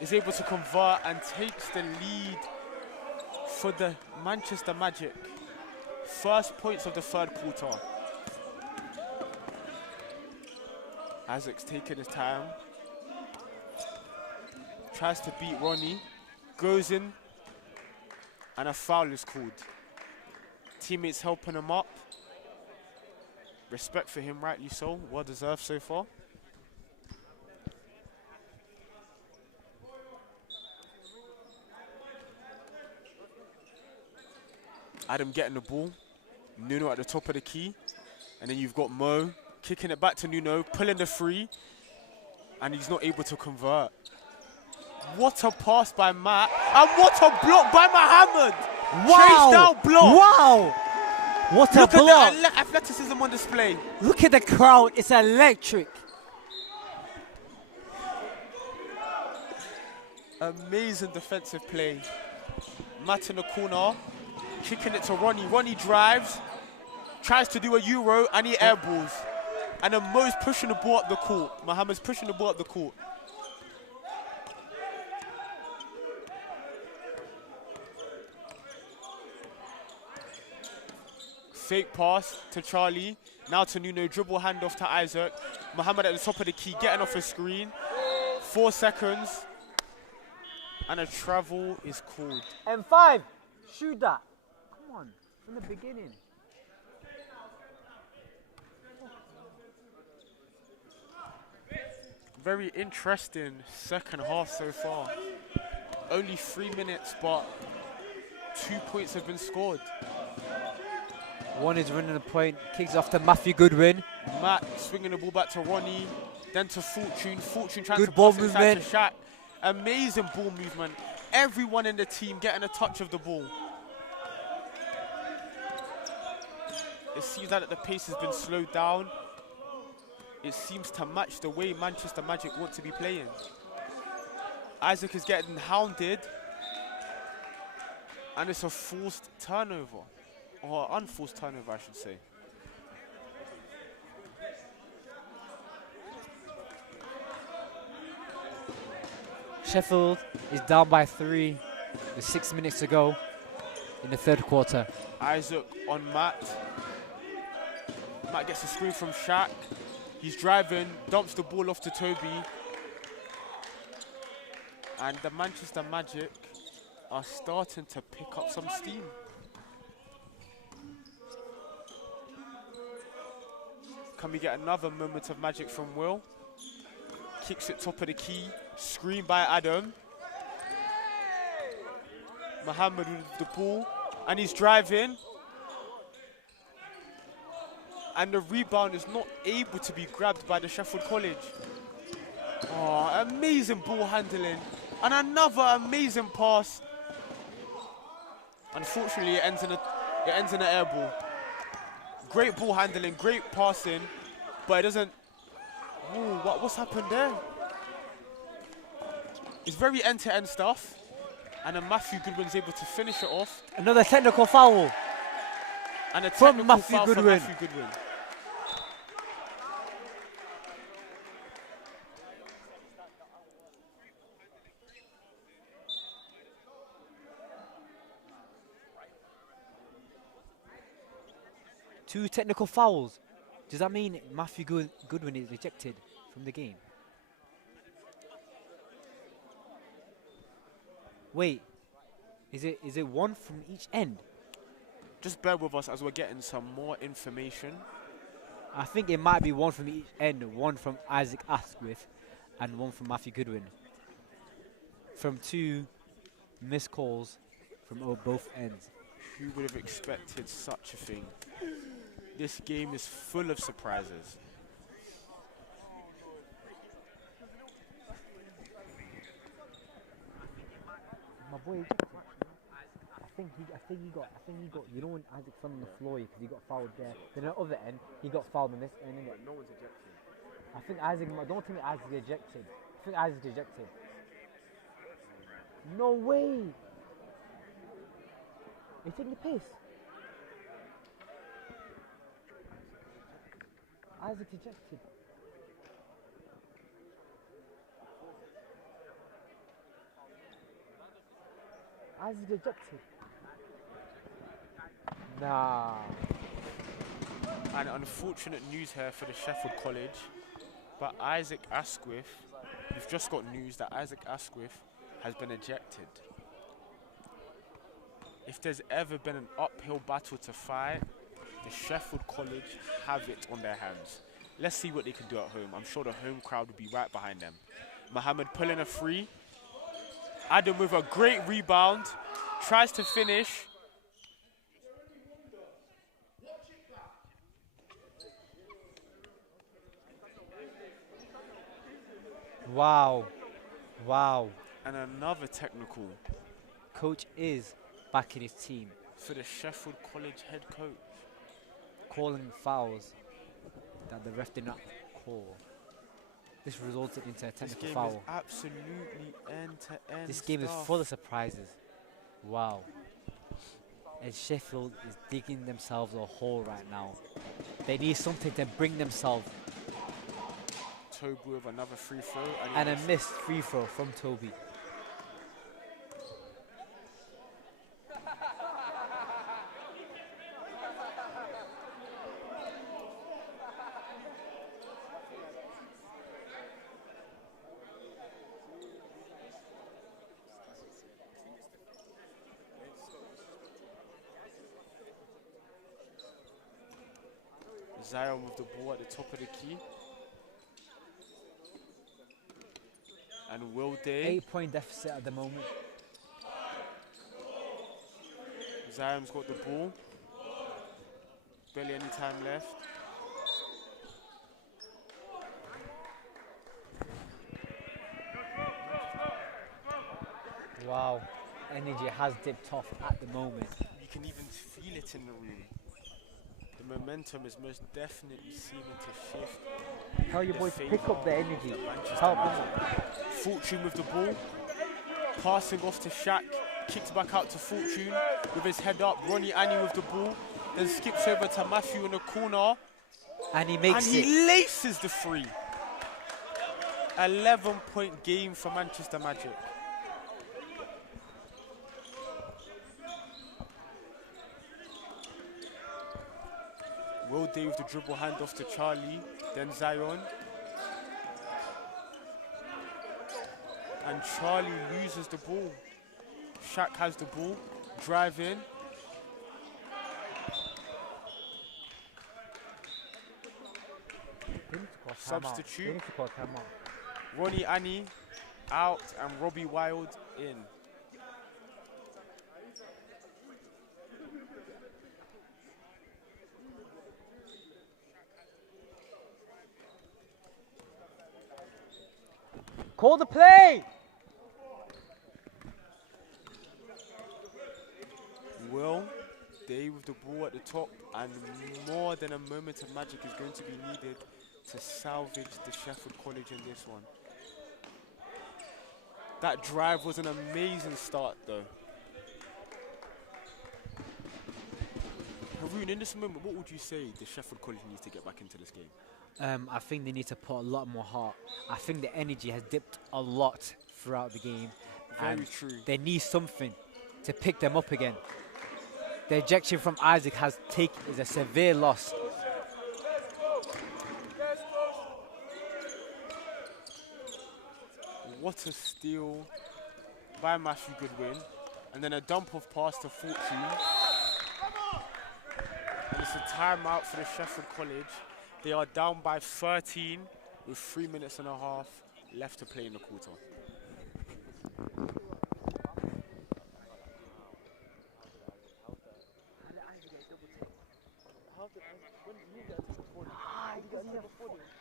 is able to convert and takes the lead for the Manchester Magic. First points of the third quarter. Isaac's taking his time. Tries to beat Ronnie. Goes in. And a foul is called. Teammates helping him up. Respect for him, rightly so. Well deserved so far. Adam getting the ball. Nuno at the top of the key. And then you've got Mo kicking it back to Nuno, pulling the free. And he's not able to convert. What a pass by Matt. And what a block by Mohammed. Wow! Chased down block. Wow! What a Look block! at the athleticism on display. Look at the crowd. It's electric. Amazing defensive play. Matt in the corner. Kicking it to Ronnie. Ronnie drives. Tries to do a Euro and he airballs. And then Mo's pushing the ball up the court. Mohammed's pushing the ball up the court. Fake pass to Charlie. Now to Nuno. Dribble handoff to Isaac. Mohammed at the top of the key, getting off his screen. 4 seconds. And a travel is called. M5, shoot that. Come on, from the beginning. Very interesting second half so far. Only 3 minutes, but 2 points have been scored. One is running the point, kicks off to Matthew Goodwin. Matt swinging the ball back to Ronnie, then to Fortune. Fortune trying Good to ball pass inside movement. to Shaq. Amazing ball movement. Everyone in the team getting a touch of the ball. It seems like the pace has been slowed down. It seems to match the way Manchester Magic want to be playing. Isaac is getting hounded. And it's a forced turnover. Or unforced turnover, I should say. Sheffield is down by 3 with 6 minutes to go in the third quarter. Isaac on Matt. Matt gets a screen from Shaq. He's driving, dumps the ball off to Toby. And the Manchester Magic are starting to pick up some steam. Can we get another moment of magic from Will? Kicks it top of the key. Screen by Adam. Mohammed with the ball. And he's driving. And the rebound is not able to be grabbed by the Sheffield College. Oh, amazing ball handling. And another amazing pass. Unfortunately, it ends in an air ball. Great ball handling, great passing, but it doesn't... Ooh, what's happened there? It's very end-to-end stuff. And then Matthew Goodwin's able to finish it off. Another technical foul. And a From technical Matthew foul Goodwin. from Matthew Goodwin. Two technical fouls. Does that mean Matthew Goodwin is ejected from the game? Wait, is it one from each end? Just bear with us as we're getting some more information. I think it might be one from each end, one from Isaac Asquith and one from Matthew Goodwin. From two missed calls from both ends. Who would have expected such a thing? This game is full of surprises. My boy ejected. I think he got. You know when Isaac fell on the floor because he got fouled there. Then at the other end, he got fouled on this end. No one's ejected. I think Isaac. Don't tell me Isaac ejected. I think Isaac ejected. No way. He's taking the piss. Isaac ejected. Isaac ejected. Nah. And unfortunate news here for the Sheffield College, but Isaac Asquith, we've just got news that Isaac Asquith has been ejected. If there's ever been an uphill battle to fight, the Sheffield College have it on their hands. Let's see what they can do at home. I'm sure the home crowd will be right behind them. Mohammed pulling a free. Adam with a great rebound. Tries to finish. Wow. Wow. And another technical Coach is back in his team, for the Sheffield College head coach. calling fouls that the ref did not call. This resulted into a This technical game foul. is absolutely end-to-end This game is stuff. full of surprises. Wow. And Sheffield is digging themselves a hole right now. They need something to bring themselves. Toby with another free throw. And a missed free throw from Toby. Zion with the ball at the top of the key. And will they? 8-point deficit at the moment. Zion's got the ball. Barely any time left. Wow. Energy has dipped off at the moment. You can even feel it in the room. The momentum is most definitely seeming to shift. Tell your in boys to favour pick up the of energy. the Manchester Help them. United. Fortune with the ball. Passing off to Shaq. Kicks back out to Fortune with his head up. Ronnie Annie with the ball. Then skips over to Matthew in the corner. And he makes And it. he laces the three. 11-point game for Manchester Magic. Will Day with the dribble handoff to Charlie, then Zion. And Charlie loses the ball. Shaq has the ball, drive in. They need to call timeout. Substitute. They need to call timeout. Ronnie Annie out and Robbie Wild in. Call the play! Will Day with the ball at the top, and more than a moment of magic is going to be needed to salvage the Sheffield College in this one. That drive was an amazing start though. Haroon, in this moment, what would you say the Sheffield College needs to get back into this game? I think they need to put a lot more heart. I think the energy has dipped a lot throughout the game. Very and true. They need something to pick them up again. The ejection from Isaac is a severe loss. What a steal by Matthew Goodwin. And then a dump off pass to Fortune. And it's a timeout for the Sheffield College. They are down by 13 with 3 minutes and a half left to play in the quarter.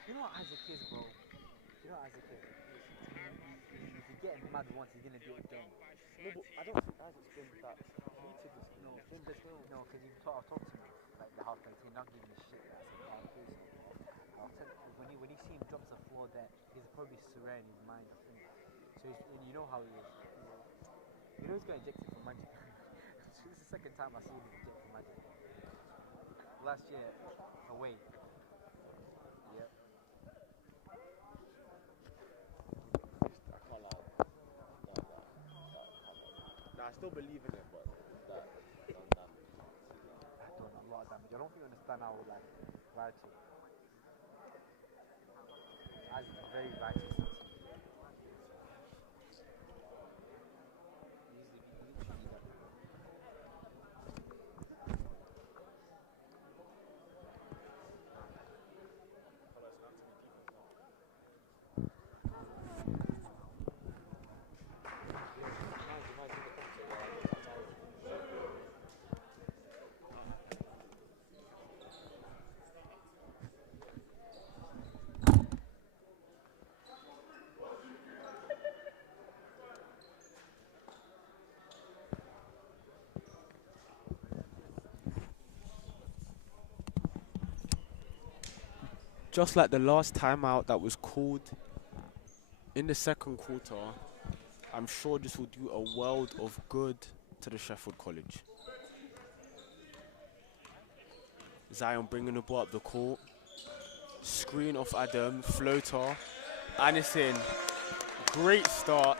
You know what Isaac is, bro? You know what Isaac is? If you get him mad once, he's going to do it again. No, but I don't think Isaac's been that heated this game. No, because he talked to me, like the half time, he's not giving a shit. That I said, I'll tell you, when you see him drop to the floor, there, he's probably surrendering his mind, I think. So and you know how he is. You know he's got ejected from Magic. This is the second time I've seen him ejected from Magic. Last year, away. Yep. I can't lie. Nah, I still believe in it, but that done damage. I've done a lot of damage. I don't think you understand how like righteous. As very righteous. Just like the last timeout that was called in the second quarter, I'm sure this will do a world of good to the Sheffield College. Zion bringing the ball up the court. Screen off Adam, floater, and it's in. Great start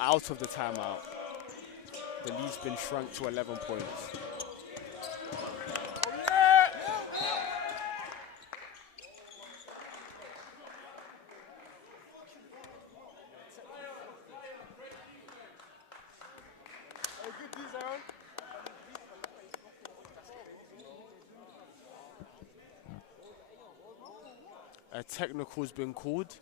out of the timeout. The lead's been shrunk to 11 points. A technical's been called.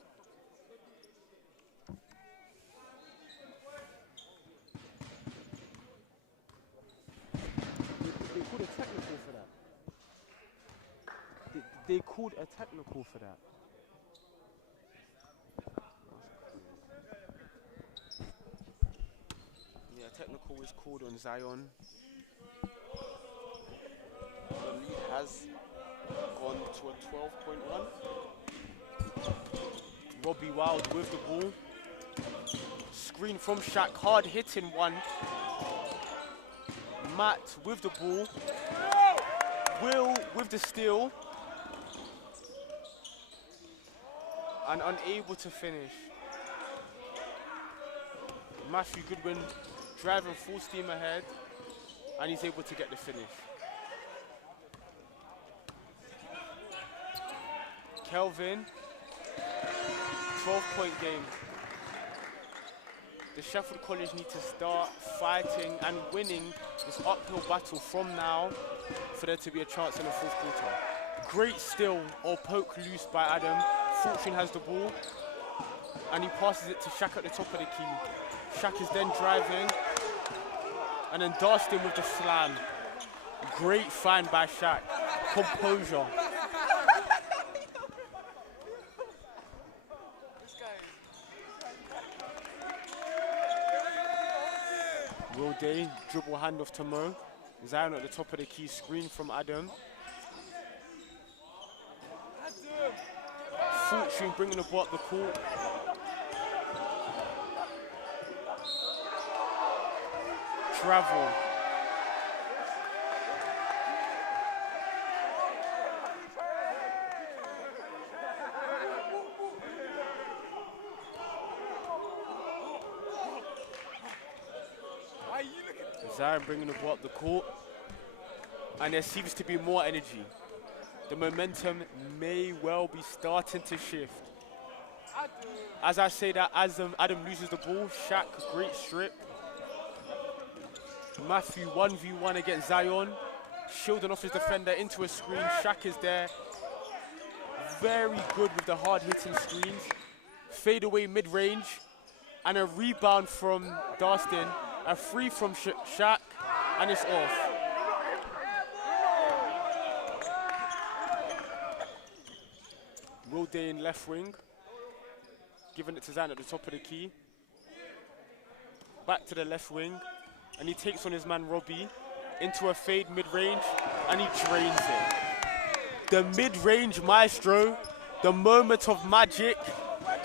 a technical for that? Yeah, technical is called on Zion. The lead has gone to a 12-point run. Robbie Wild with the ball. Screen from Shaq, hard hitting one. Matt with the ball. Will with the steal. And unable to finish. Matthew Goodwin driving full steam ahead. And he's able to get the finish. Kelvin, 12-point game. The Sheffield College need to start fighting and winning this uphill battle from now for there to be a chance in the fourth quarter. Great steal or poke loose by Adam. Fortune has the ball and he passes it to Shaq at the top of the key. Shaq is then driving and then Darston with the slam. Great find by Shaq. Composure. Will Day, dribble handoff to Mo. Zion at the top of the key, screen from Adam. Fortune bringing the ball up the court. Travel. Zion bringing the ball up the court. And there seems to be more energy. The momentum may well be starting to shift. As I say that, as Adam loses the ball, Shaq, great strip. Matthew 1v1 against Zion. Shielding off his defender into a screen. Shaq is there. Very good with the hard hitting screens. Fade away mid-range. And a rebound from Darston. A free from Shaq, and it's off. Will Day in left wing. Giving it to Zion at the top of the key. Back to the left wing. And he takes on his man Robbie into a fade mid-range, and he drains it. The mid-range maestro, the moment of magic,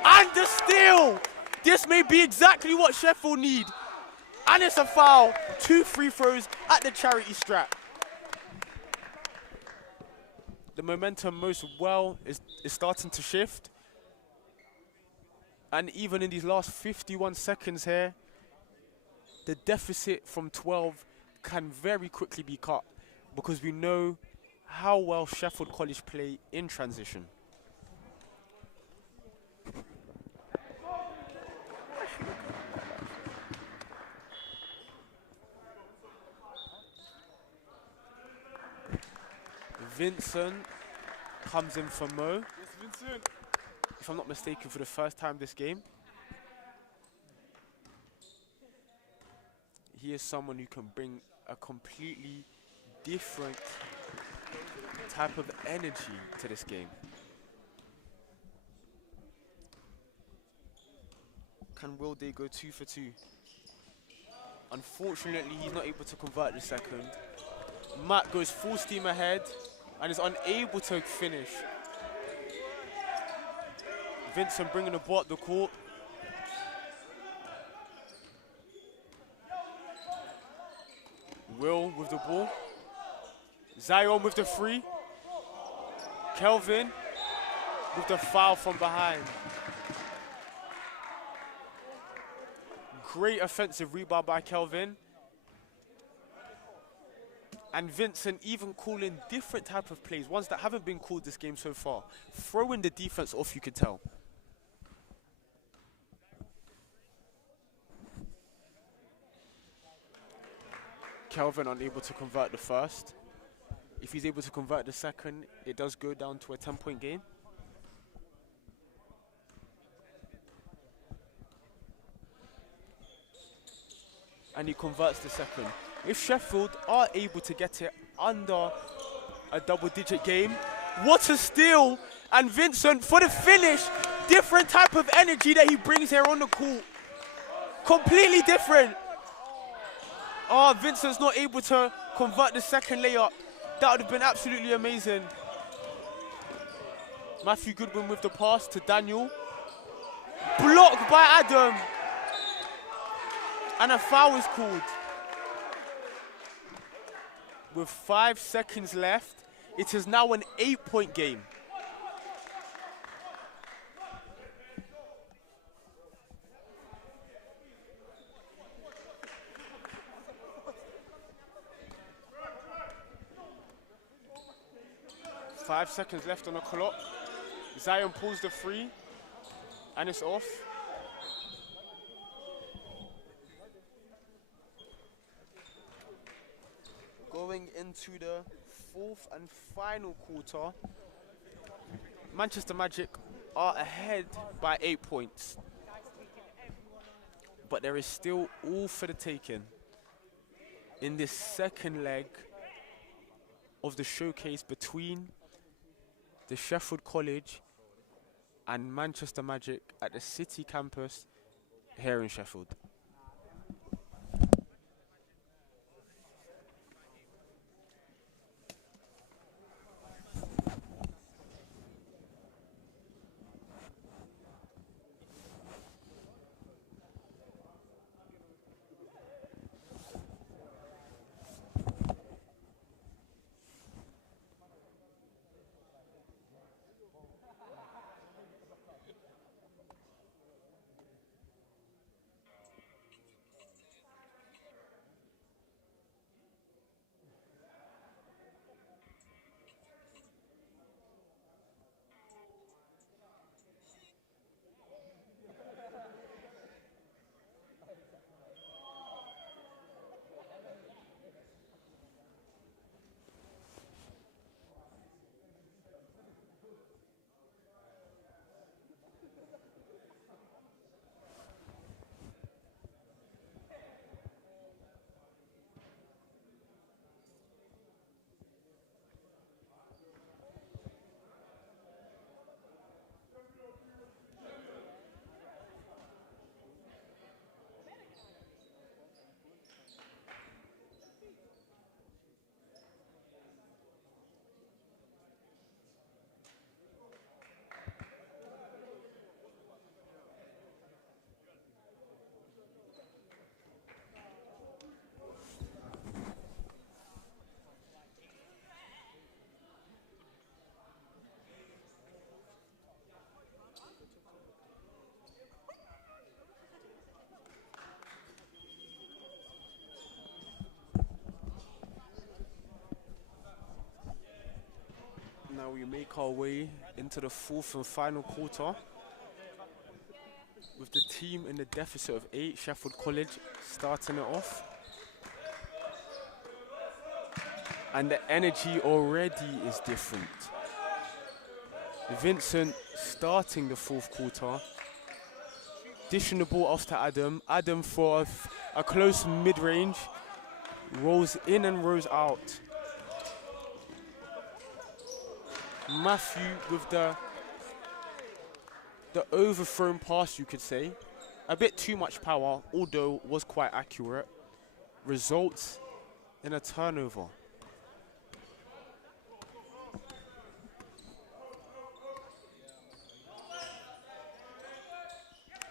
and the steal! This may be exactly what Sheffield need. And it's a foul. 2 free throws at the charity strap. The momentum most well is starting to shift. And even in these last 51 seconds here, the deficit from 12 can very quickly be cut because we know how well Sheffield College play in transition. Vincent comes in for Mo. Yes, Vincent. If I'm not mistaken, for the first time this game. He is someone who can bring a completely different type of energy to this game. Can Will Day go 2 for 2? Unfortunately, he's not able to convert the second. Matt goes full steam ahead and is unable to finish. Vincent bringing the ball up the court. Will with the ball. Zion with the free. Kelvin with the foul from behind. Great offensive rebound by Kelvin. And Vincent even calling different type of plays, ones that haven't been called this game so far. Throwing the defense off, you could tell. Kelvin unable to convert the first. If he's able to convert the second, it does go down to a 10-point game. And he converts the second. If Sheffield are able to get it under a double-digit game, What a steal. And Vincent for the finish. Different type of energy that he brings here on the court. Completely different. Oh, Vincent's not able to convert the second layup. That would have been absolutely amazing. Matthew Goodwin with the pass to Daniel. Blocked by Adam. And a foul is called. With 5 seconds left, it is now an 8-point game. Five seconds left on the clock. Zion pulls the three, and it's off. Going into the 4th and final quarter, Manchester Magic are ahead by 8 points. But there is still all for the taking in this second leg of the showcase between the Sheffield College and Manchester Magic at the City campus here in Sheffield. Now we make our way into the 4th and final quarter with the team in the deficit of 8, Sheffield College starting it off. And the energy already is different. Vincent starting the 4th quarter, dishing the ball off to Adam. Adam for a close mid-range, rolls in and rolls out. Matthew with the overthrown pass, you could say. A bit too much power, although was quite accurate. Results in a turnover.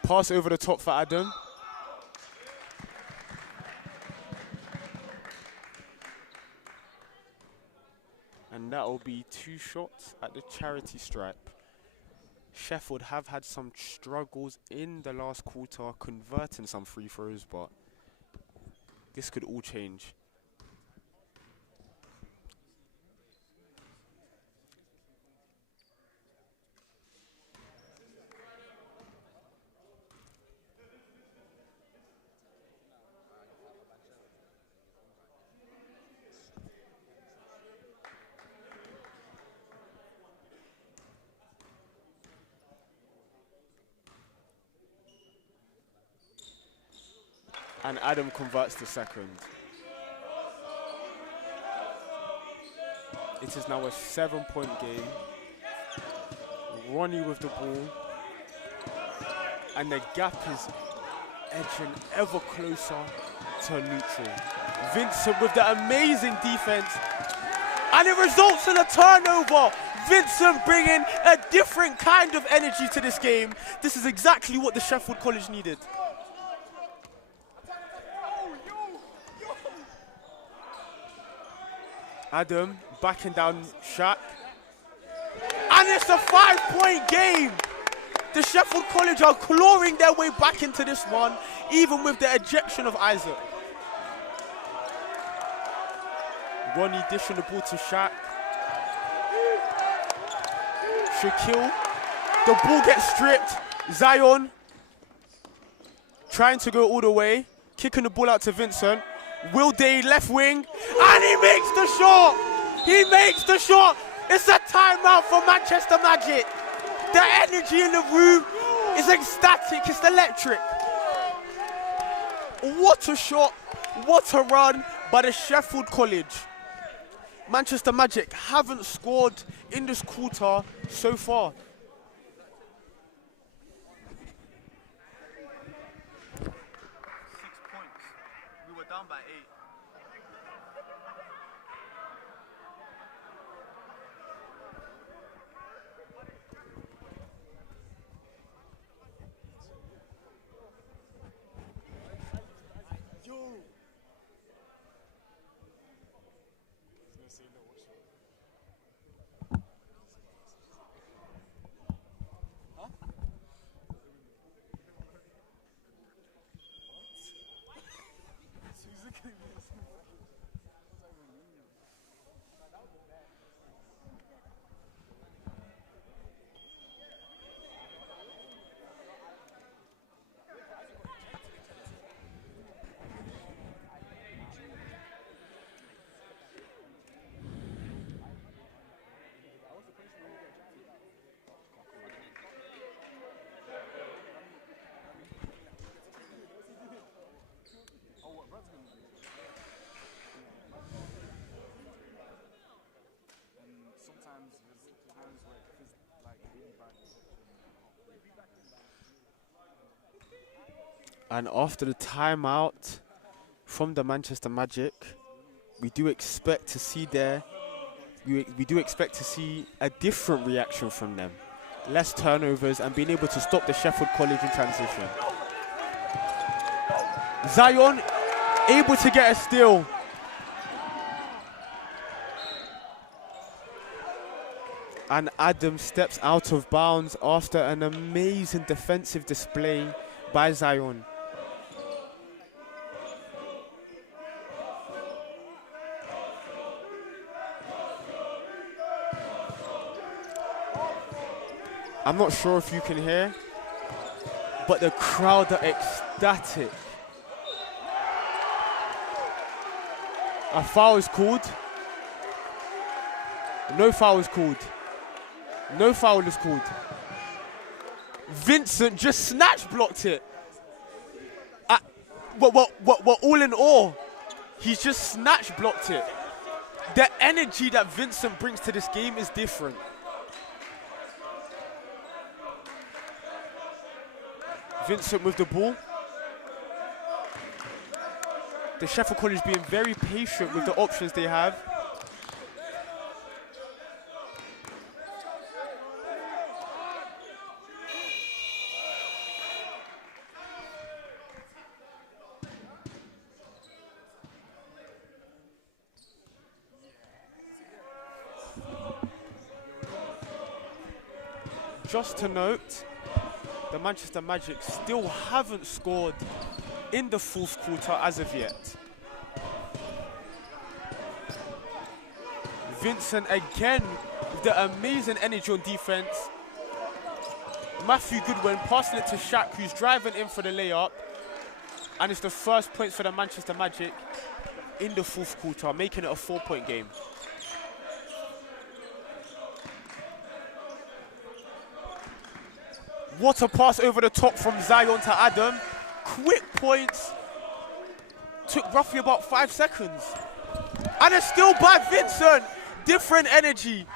Pass over the top for Adam. And that will be 2 shots at the charity stripe. Sheffield have had some struggles in the last quarter, converting some free throws, but this could all change. And Adam converts the second. It is now a 7-point game. Ronnie with the ball. And the gap is edging ever closer to neutral. Vincent with the amazing defense. And it results in a turnover. Vincent bringing a different kind of energy to this game. This is exactly what the Sheffield College needed. Adam backing down Shaq. And it's a 5-point game. The Sheffield College are clawing their way back into this one, even with the ejection of Isaac. Ronnie dishing the ball to Shaq. Shaquille. The ball gets stripped. Zion trying to go all the way. Kicking the ball out to Vincent. Will Day left wing. And he makes the shot. He makes the shot. It's a timeout for Manchester Magic. The energy in the room is ecstatic. It's electric. What a shot. What a run by the Sheffield College. Manchester Magic haven't scored in this quarter so far. We were down by 8. And after the timeout from the Manchester Magic, we do expect to see a different reaction from them. Less turnovers and being able to stop the Sheffield College in transition. Zion able to get a steal. And Adam steps out of bounds after an amazing defensive display by Zion. I'm not sure if you can hear, but the crowd are ecstatic. A foul is called. No foul is called. No foul is called. Vincent just snatch blocked it. We're all in awe. He's just snatch blocked it. The energy that Vincent brings to this game is different. Vincent with the ball. The Sheffield College being very patient with the options they have. Just to note, the Manchester Magic still haven't scored in the fourth quarter as of yet. Vincent again with the amazing energy on defense. Matthew Goodwin passing it to Shaq, who's driving in for the layup. And it's the first points for the Manchester Magic in the fourth quarter, making it a 4-point game. What a pass over the top from Zion to Adam. Quick points. Took roughly about 5 seconds. And it's still by Vincent. different energy. You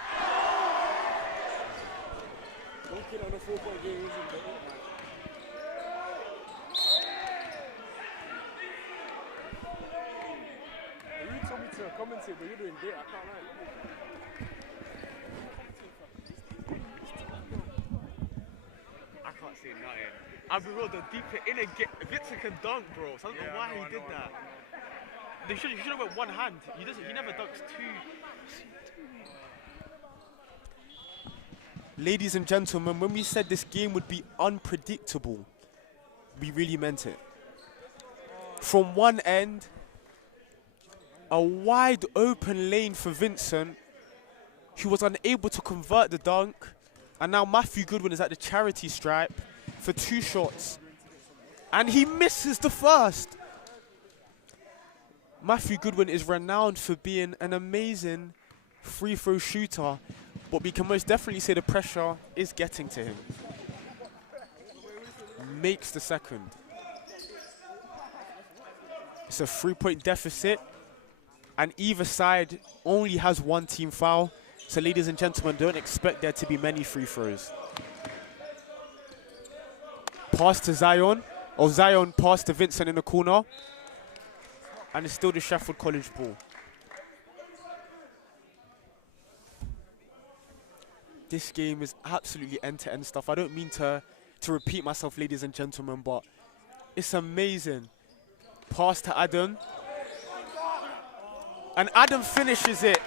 told me to commentate, but you're doing great. I can't lie. I can't say nothing. I'll be real, the deeper in a get Vincent can dunk, bro. So I don't know why he did that. They should have went one hand. He never dunks two. Ladies and gentlemen, when we said this game would be unpredictable, we really meant it. From one end, a wide open lane for Vincent, who was unable to convert the dunk, and now Matthew Goodwin is at the charity stripe for 2 shots, and he misses the first. Matthew Goodwin is renowned for being an amazing free throw shooter, but we can most definitely say the pressure is getting to him. Makes the second. It's a 3-point deficit, and either side only has 1 team foul. So ladies and gentlemen, don't expect there to be many free throws. Pass to Zion, or Zion pass to Vincent in the corner. And it's still the Sheffield College ball. This game is absolutely end-to-end stuff. I don't mean to repeat myself, ladies and gentlemen, but it's amazing. Pass to Adam. And Adam finishes it.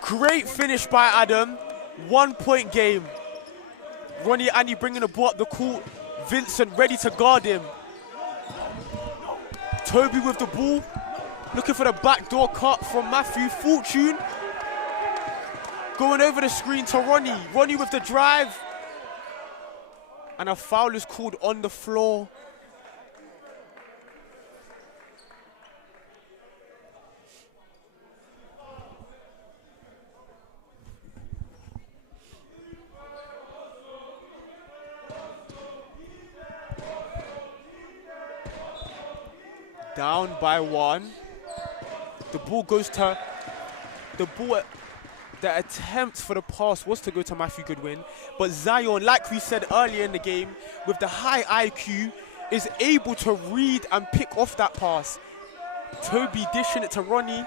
Great finish by Adam. 1-point game. Ronnie Annie bringing the ball up the court. Vincent ready to guard him. Toby with the ball. Looking for the backdoor cut from Matthew. Fortune. Going over the screen to Ronnie. Ronnie with the drive. And a foul is called on the floor. Down by 1. The ball goes to the attempt for the pass was to go to Matthew Goodwin, but Zion, like we said earlier in the game, with the high IQ, is able to read and pick off that pass. Toby dishing it to Ronnie,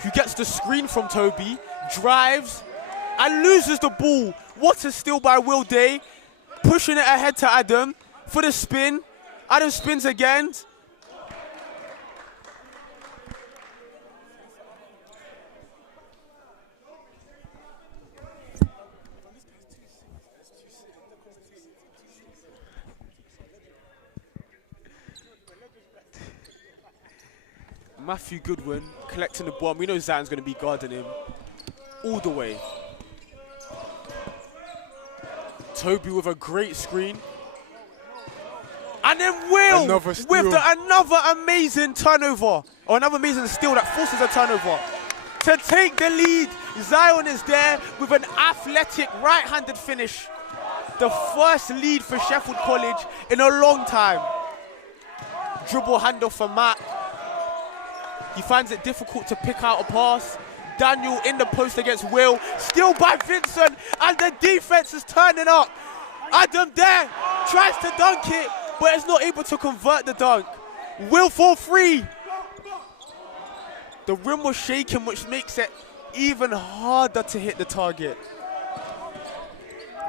who gets the screen from Toby, drives, and loses the ball. What a steal by Will Day, pushing it ahead to Adam for the spin. Adam spins again. Matthew Goodwin collecting the ball. We know Zion's going to be guarding him all the way. Toby with a great screen. And then Will with another amazing turnover. Or another amazing steal that forces a turnover. To take the lead, Zion is there with an athletic right-handed finish. The first lead for Sheffield College in a long time. Dribble handoff for Matt. He finds it difficult to pick out a pass. Daniel in the post against Will. Steal by Vincent, and the defense is turning up. Adam there, tries to dunk it, but is not able to convert the dunk. Will for 3. The rim was shaking, which makes it even harder to hit the target.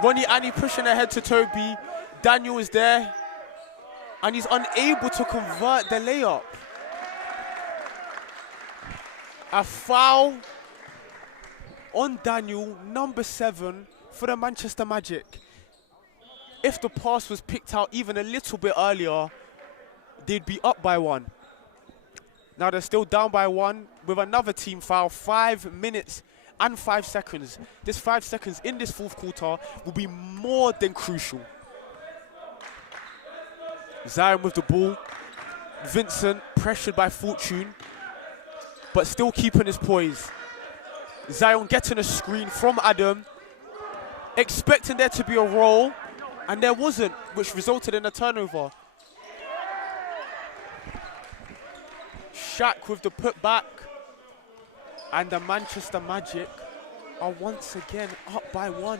Ronnie Annie pushing ahead to Toby. Daniel is there, and he's unable to convert the layup. A foul on Daniel, number 7 for the Manchester Magic. If the pass was picked out even a little bit earlier, they'd be up by 1. Now they're still down by 1 with another team foul. 5 minutes and 5 seconds. This 5 seconds in this fourth quarter will be more than crucial. Zion with the ball. Vincent pressured by Fortune, but still keeping his poise. Zion getting a screen from Adam, expecting there to be a roll, and there wasn't, which resulted in a turnover. Shaq with the putback. And the Manchester Magic are once again up by 1.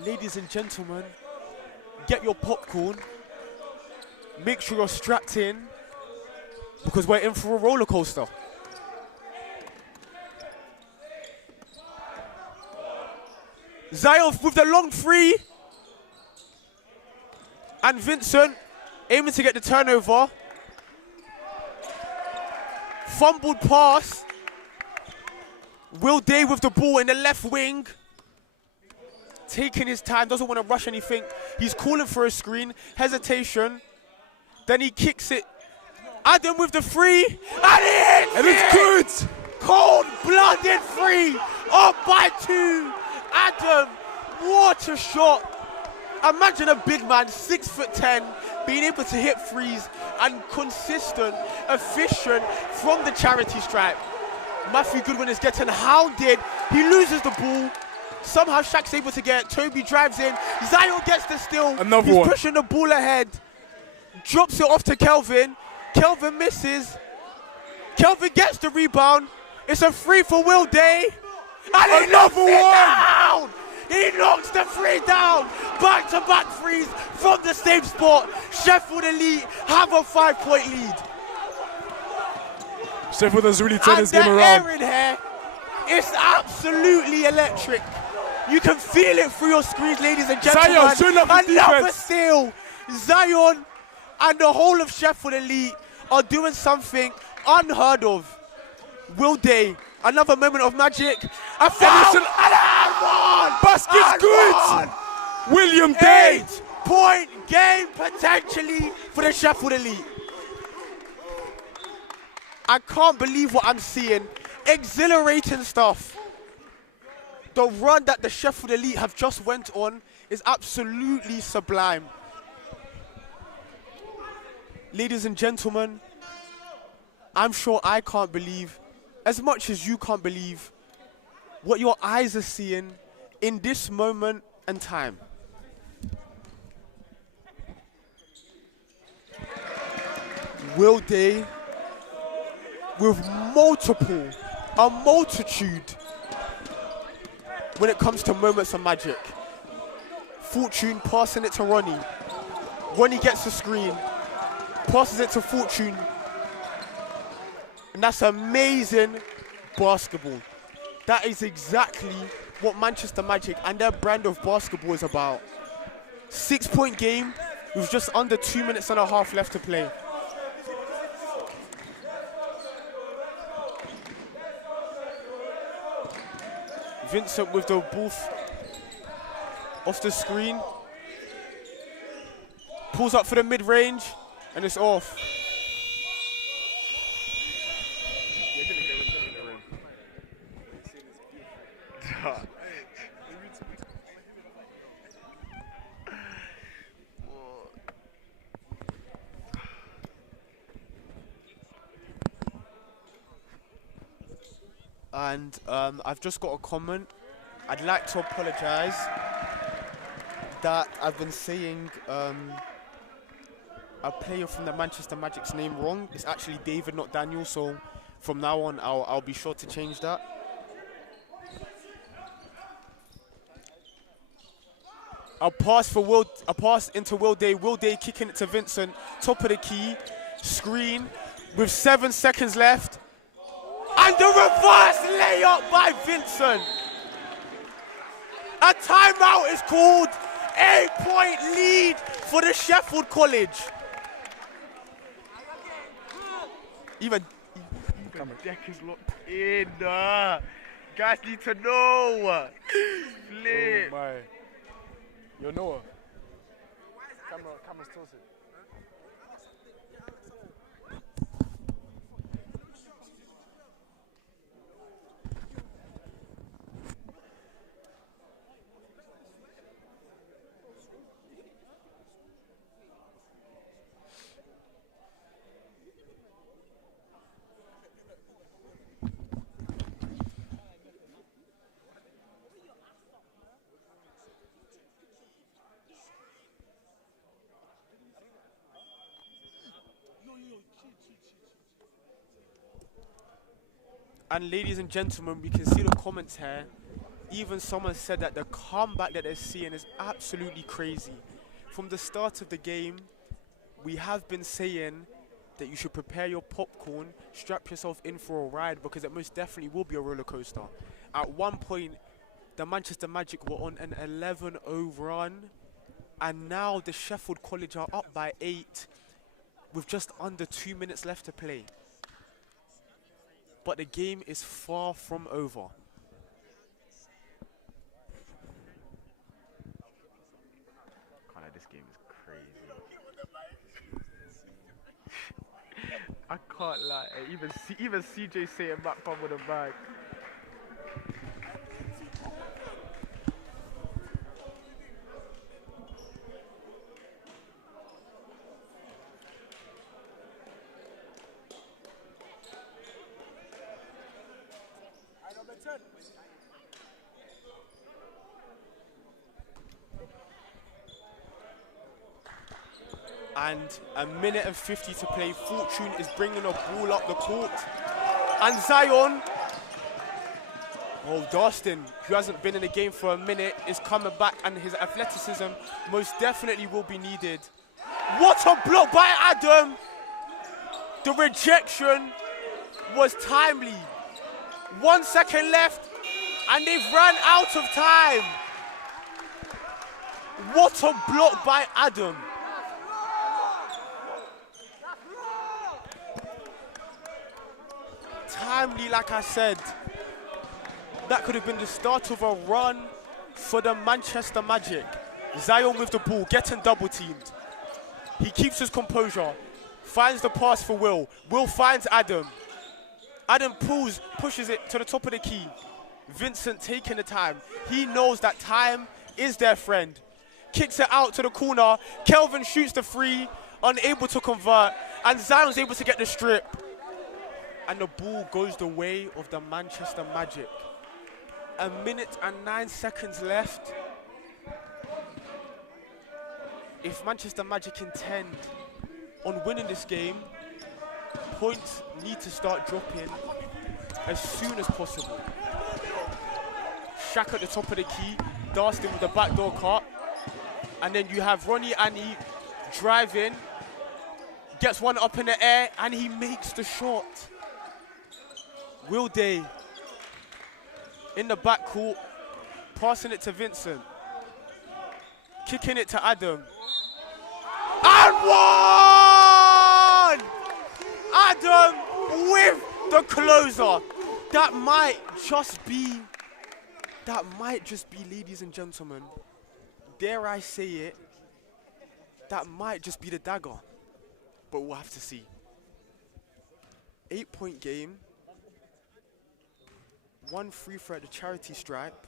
Ladies and gentlemen, get your popcorn. Make sure you're strapped in because we're in for a roller coaster. Zion with the long three. And Vincent aiming to get the turnover. Fumbled pass. Will Day with the ball in the left wing. Taking his time, doesn't want to rush anything. He's calling for a screen. Hesitation. Then he kicks it. Adam with the free. And it hits! And it's good! Cold-blooded free. Up by 2. Adam, what a shot. Imagine a big man, 6'10", being able to hit threes and consistent, efficient from the charity stripe. Matthew Goodwin is getting hounded. He loses the ball. Somehow Shaq's able to get it. Toby drives in. Zion gets the steal. He's pushing the ball ahead. Drops it off to Kelvin. Kelvin misses. Kelvin gets the rebound. It's a free for Will Day. And he knocks it down! He knocks the three down! Back-to-back threes from the same spot. Sheffield Elite have a 5-point lead. Sheffield has really turned this game around. And the air in here, it's absolutely electric. You can feel it through your screens, ladies and gentlemen. Zion, showing up his Another defense. steal. Zion and the whole of Sheffield Elite are doing something unheard of. Will Day, another moment of magic. A foul, and one! Basket's good! William Day! 8-point game potentially for the Sheffield Elite. I can't believe what I'm seeing. Exhilarating stuff. The run that the Sheffield Elite have just went on is absolutely sublime. Ladies and gentlemen, I'm sure I can't believe, as much as you can't believe, what your eyes are seeing in this moment and time. Will Day with a multitude when it comes to moments of magic. Fortune passing it to Ronnie. Ronnie gets the screen, passes it to Fortune. And that's amazing basketball. That is exactly what Manchester Magic and their brand of basketball is about. 6-point game with just under 2 minutes and a half left to play. Vincent with the ball off the screen. Pulls up for the mid-range, and it's off. And I've just got a comment. I'd like to apologize that I've been saying a player from the Manchester Magic's name wrong. It's actually David, not Daniel, so from now on I'll be sure to change that. A pass into Will Day. Will Day kicking it to Vincent. Top of the key. Screen with 7 seconds left. And the reverse layup by Vincent. A timeout is called. 8-point lead for the Sheffield College. Even deck is locked in. Guys need to know. Flip. Oh my. Yo, Noah. Camera's tilted. And ladies and gentlemen, we can see the comments here. Even someone said that the comeback that they're seeing is absolutely crazy. From the start of the game, we have been saying that you should prepare your popcorn, strap yourself in for a ride, because it most definitely will be a roller coaster. At one point, the Manchester Magic were on an 11-0 run, and now the Sheffield College are up by 8 with just under 2 minutes left to play. But the game is far from over. God, this game is crazy. I can't lie. Even CJ saying back bum with a bag. And a minute and 50 to play. Fortune is bringing a ball up the court. And Zion, Dustin, who hasn't been in the game for a minute, is coming back, and his athleticism most definitely will be needed. What a block by Adam! The rejection was timely. 1 second left, and they've run out of time. What a block by Adam. Timely, like I said. That could have been the start of a run for the Manchester Magic. Zion with the ball, getting double teamed. He keeps his composure, finds the pass for Will. Will finds Adam. Adam pushes it to the top of the key. Vincent taking the time. He knows that time is their friend. Kicks it out to the corner. Kelvin shoots the free, unable to convert, and Zion's able to get the strip. And the ball goes the way of the Manchester Magic. 1 minute and 9 seconds left. If Manchester Magic intend on winning this game, points need to start dropping as soon as possible. Shaq at the top of the key, Darston with the backdoor cut. And then you have Ronnie Annie driving, gets one up in the air, and he makes the shot. Will Day in the backcourt, passing it to Vincent, kicking it to Adam. And one! Adam with the closer. That might just be, ladies and gentlemen, dare I say it, that might just be the dagger. But we'll have to see. 8-point game. 1 free throw at the charity stripe.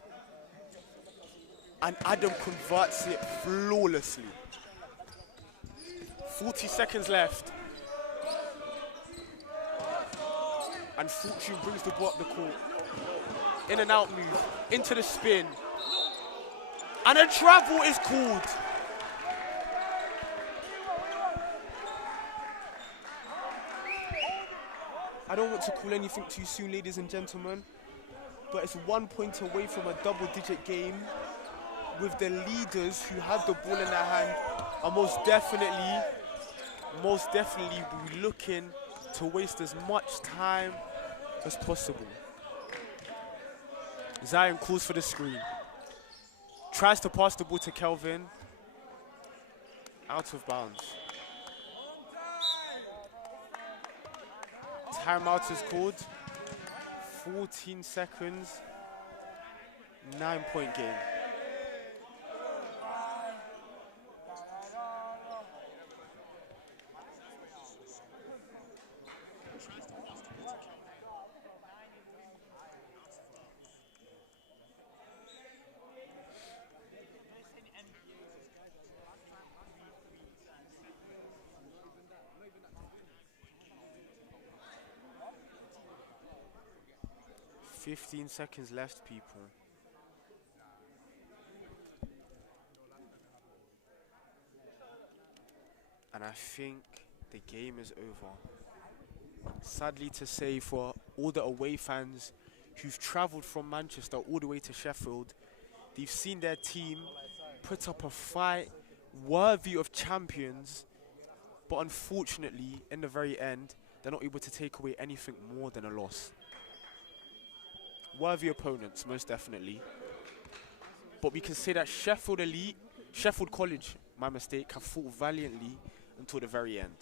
And Adam converts it flawlessly. 40 seconds left. And Fortune brings the ball up the court. In and out move, into the spin. And a travel is called. I don't want to call anything too soon, ladies and gentlemen, but it's 1 point away from a double-digit game, with the leaders who have the ball in their hand are most definitely be looking to waste as much time as possible. Zion calls for the screen. Tries to pass the ball to Kelvin. Out of bounds. Timeout is called. 14 seconds. 9-point game. Fifteen seconds left, people. And I think the game is over. Sadly to say for all the away fans who've travelled from Manchester all the way to Sheffield. They've seen their team put up a fight worthy of champions, but unfortunately, in the very end, they're not able to take away anything more than a loss. Worthy opponents, most definitely. But we can say that Sheffield College, my mistake, have fought valiantly until the very end.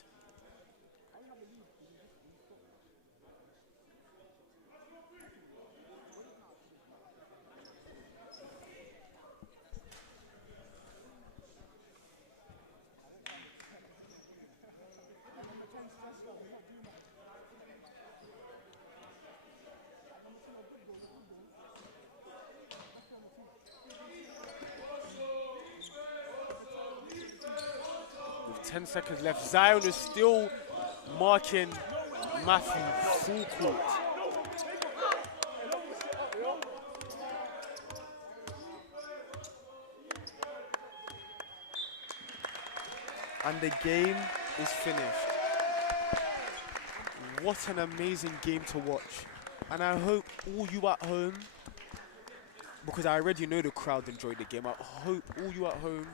With 10 seconds left, Zion is still marking Matthew full court. And the game is finished. What an amazing game to watch. And I hope all you at home, because I already know the crowd enjoyed the game, I hope all you at home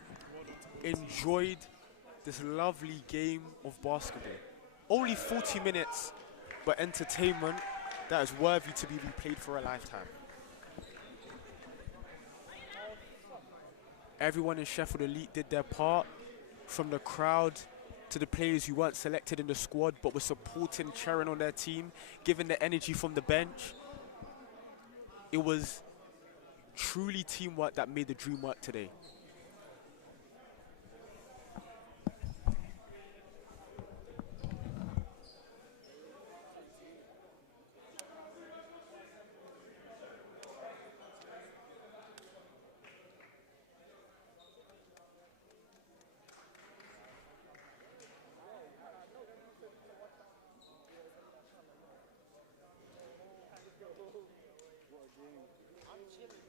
enjoyed this lovely game of basketball. Only 40 minutes, but entertainment that is worthy to be replayed for a lifetime. Everyone in Sheffield Elite did their part, from the crowd to the players who weren't selected in the squad but were supporting, cheering on their team, giving the energy from the bench. It was truly teamwork that made the dream work today.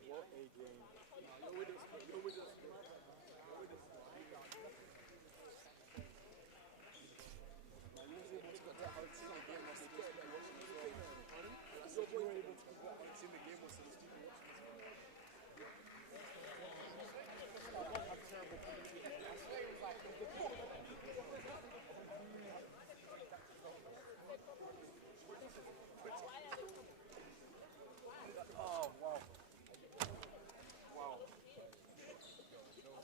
What a game.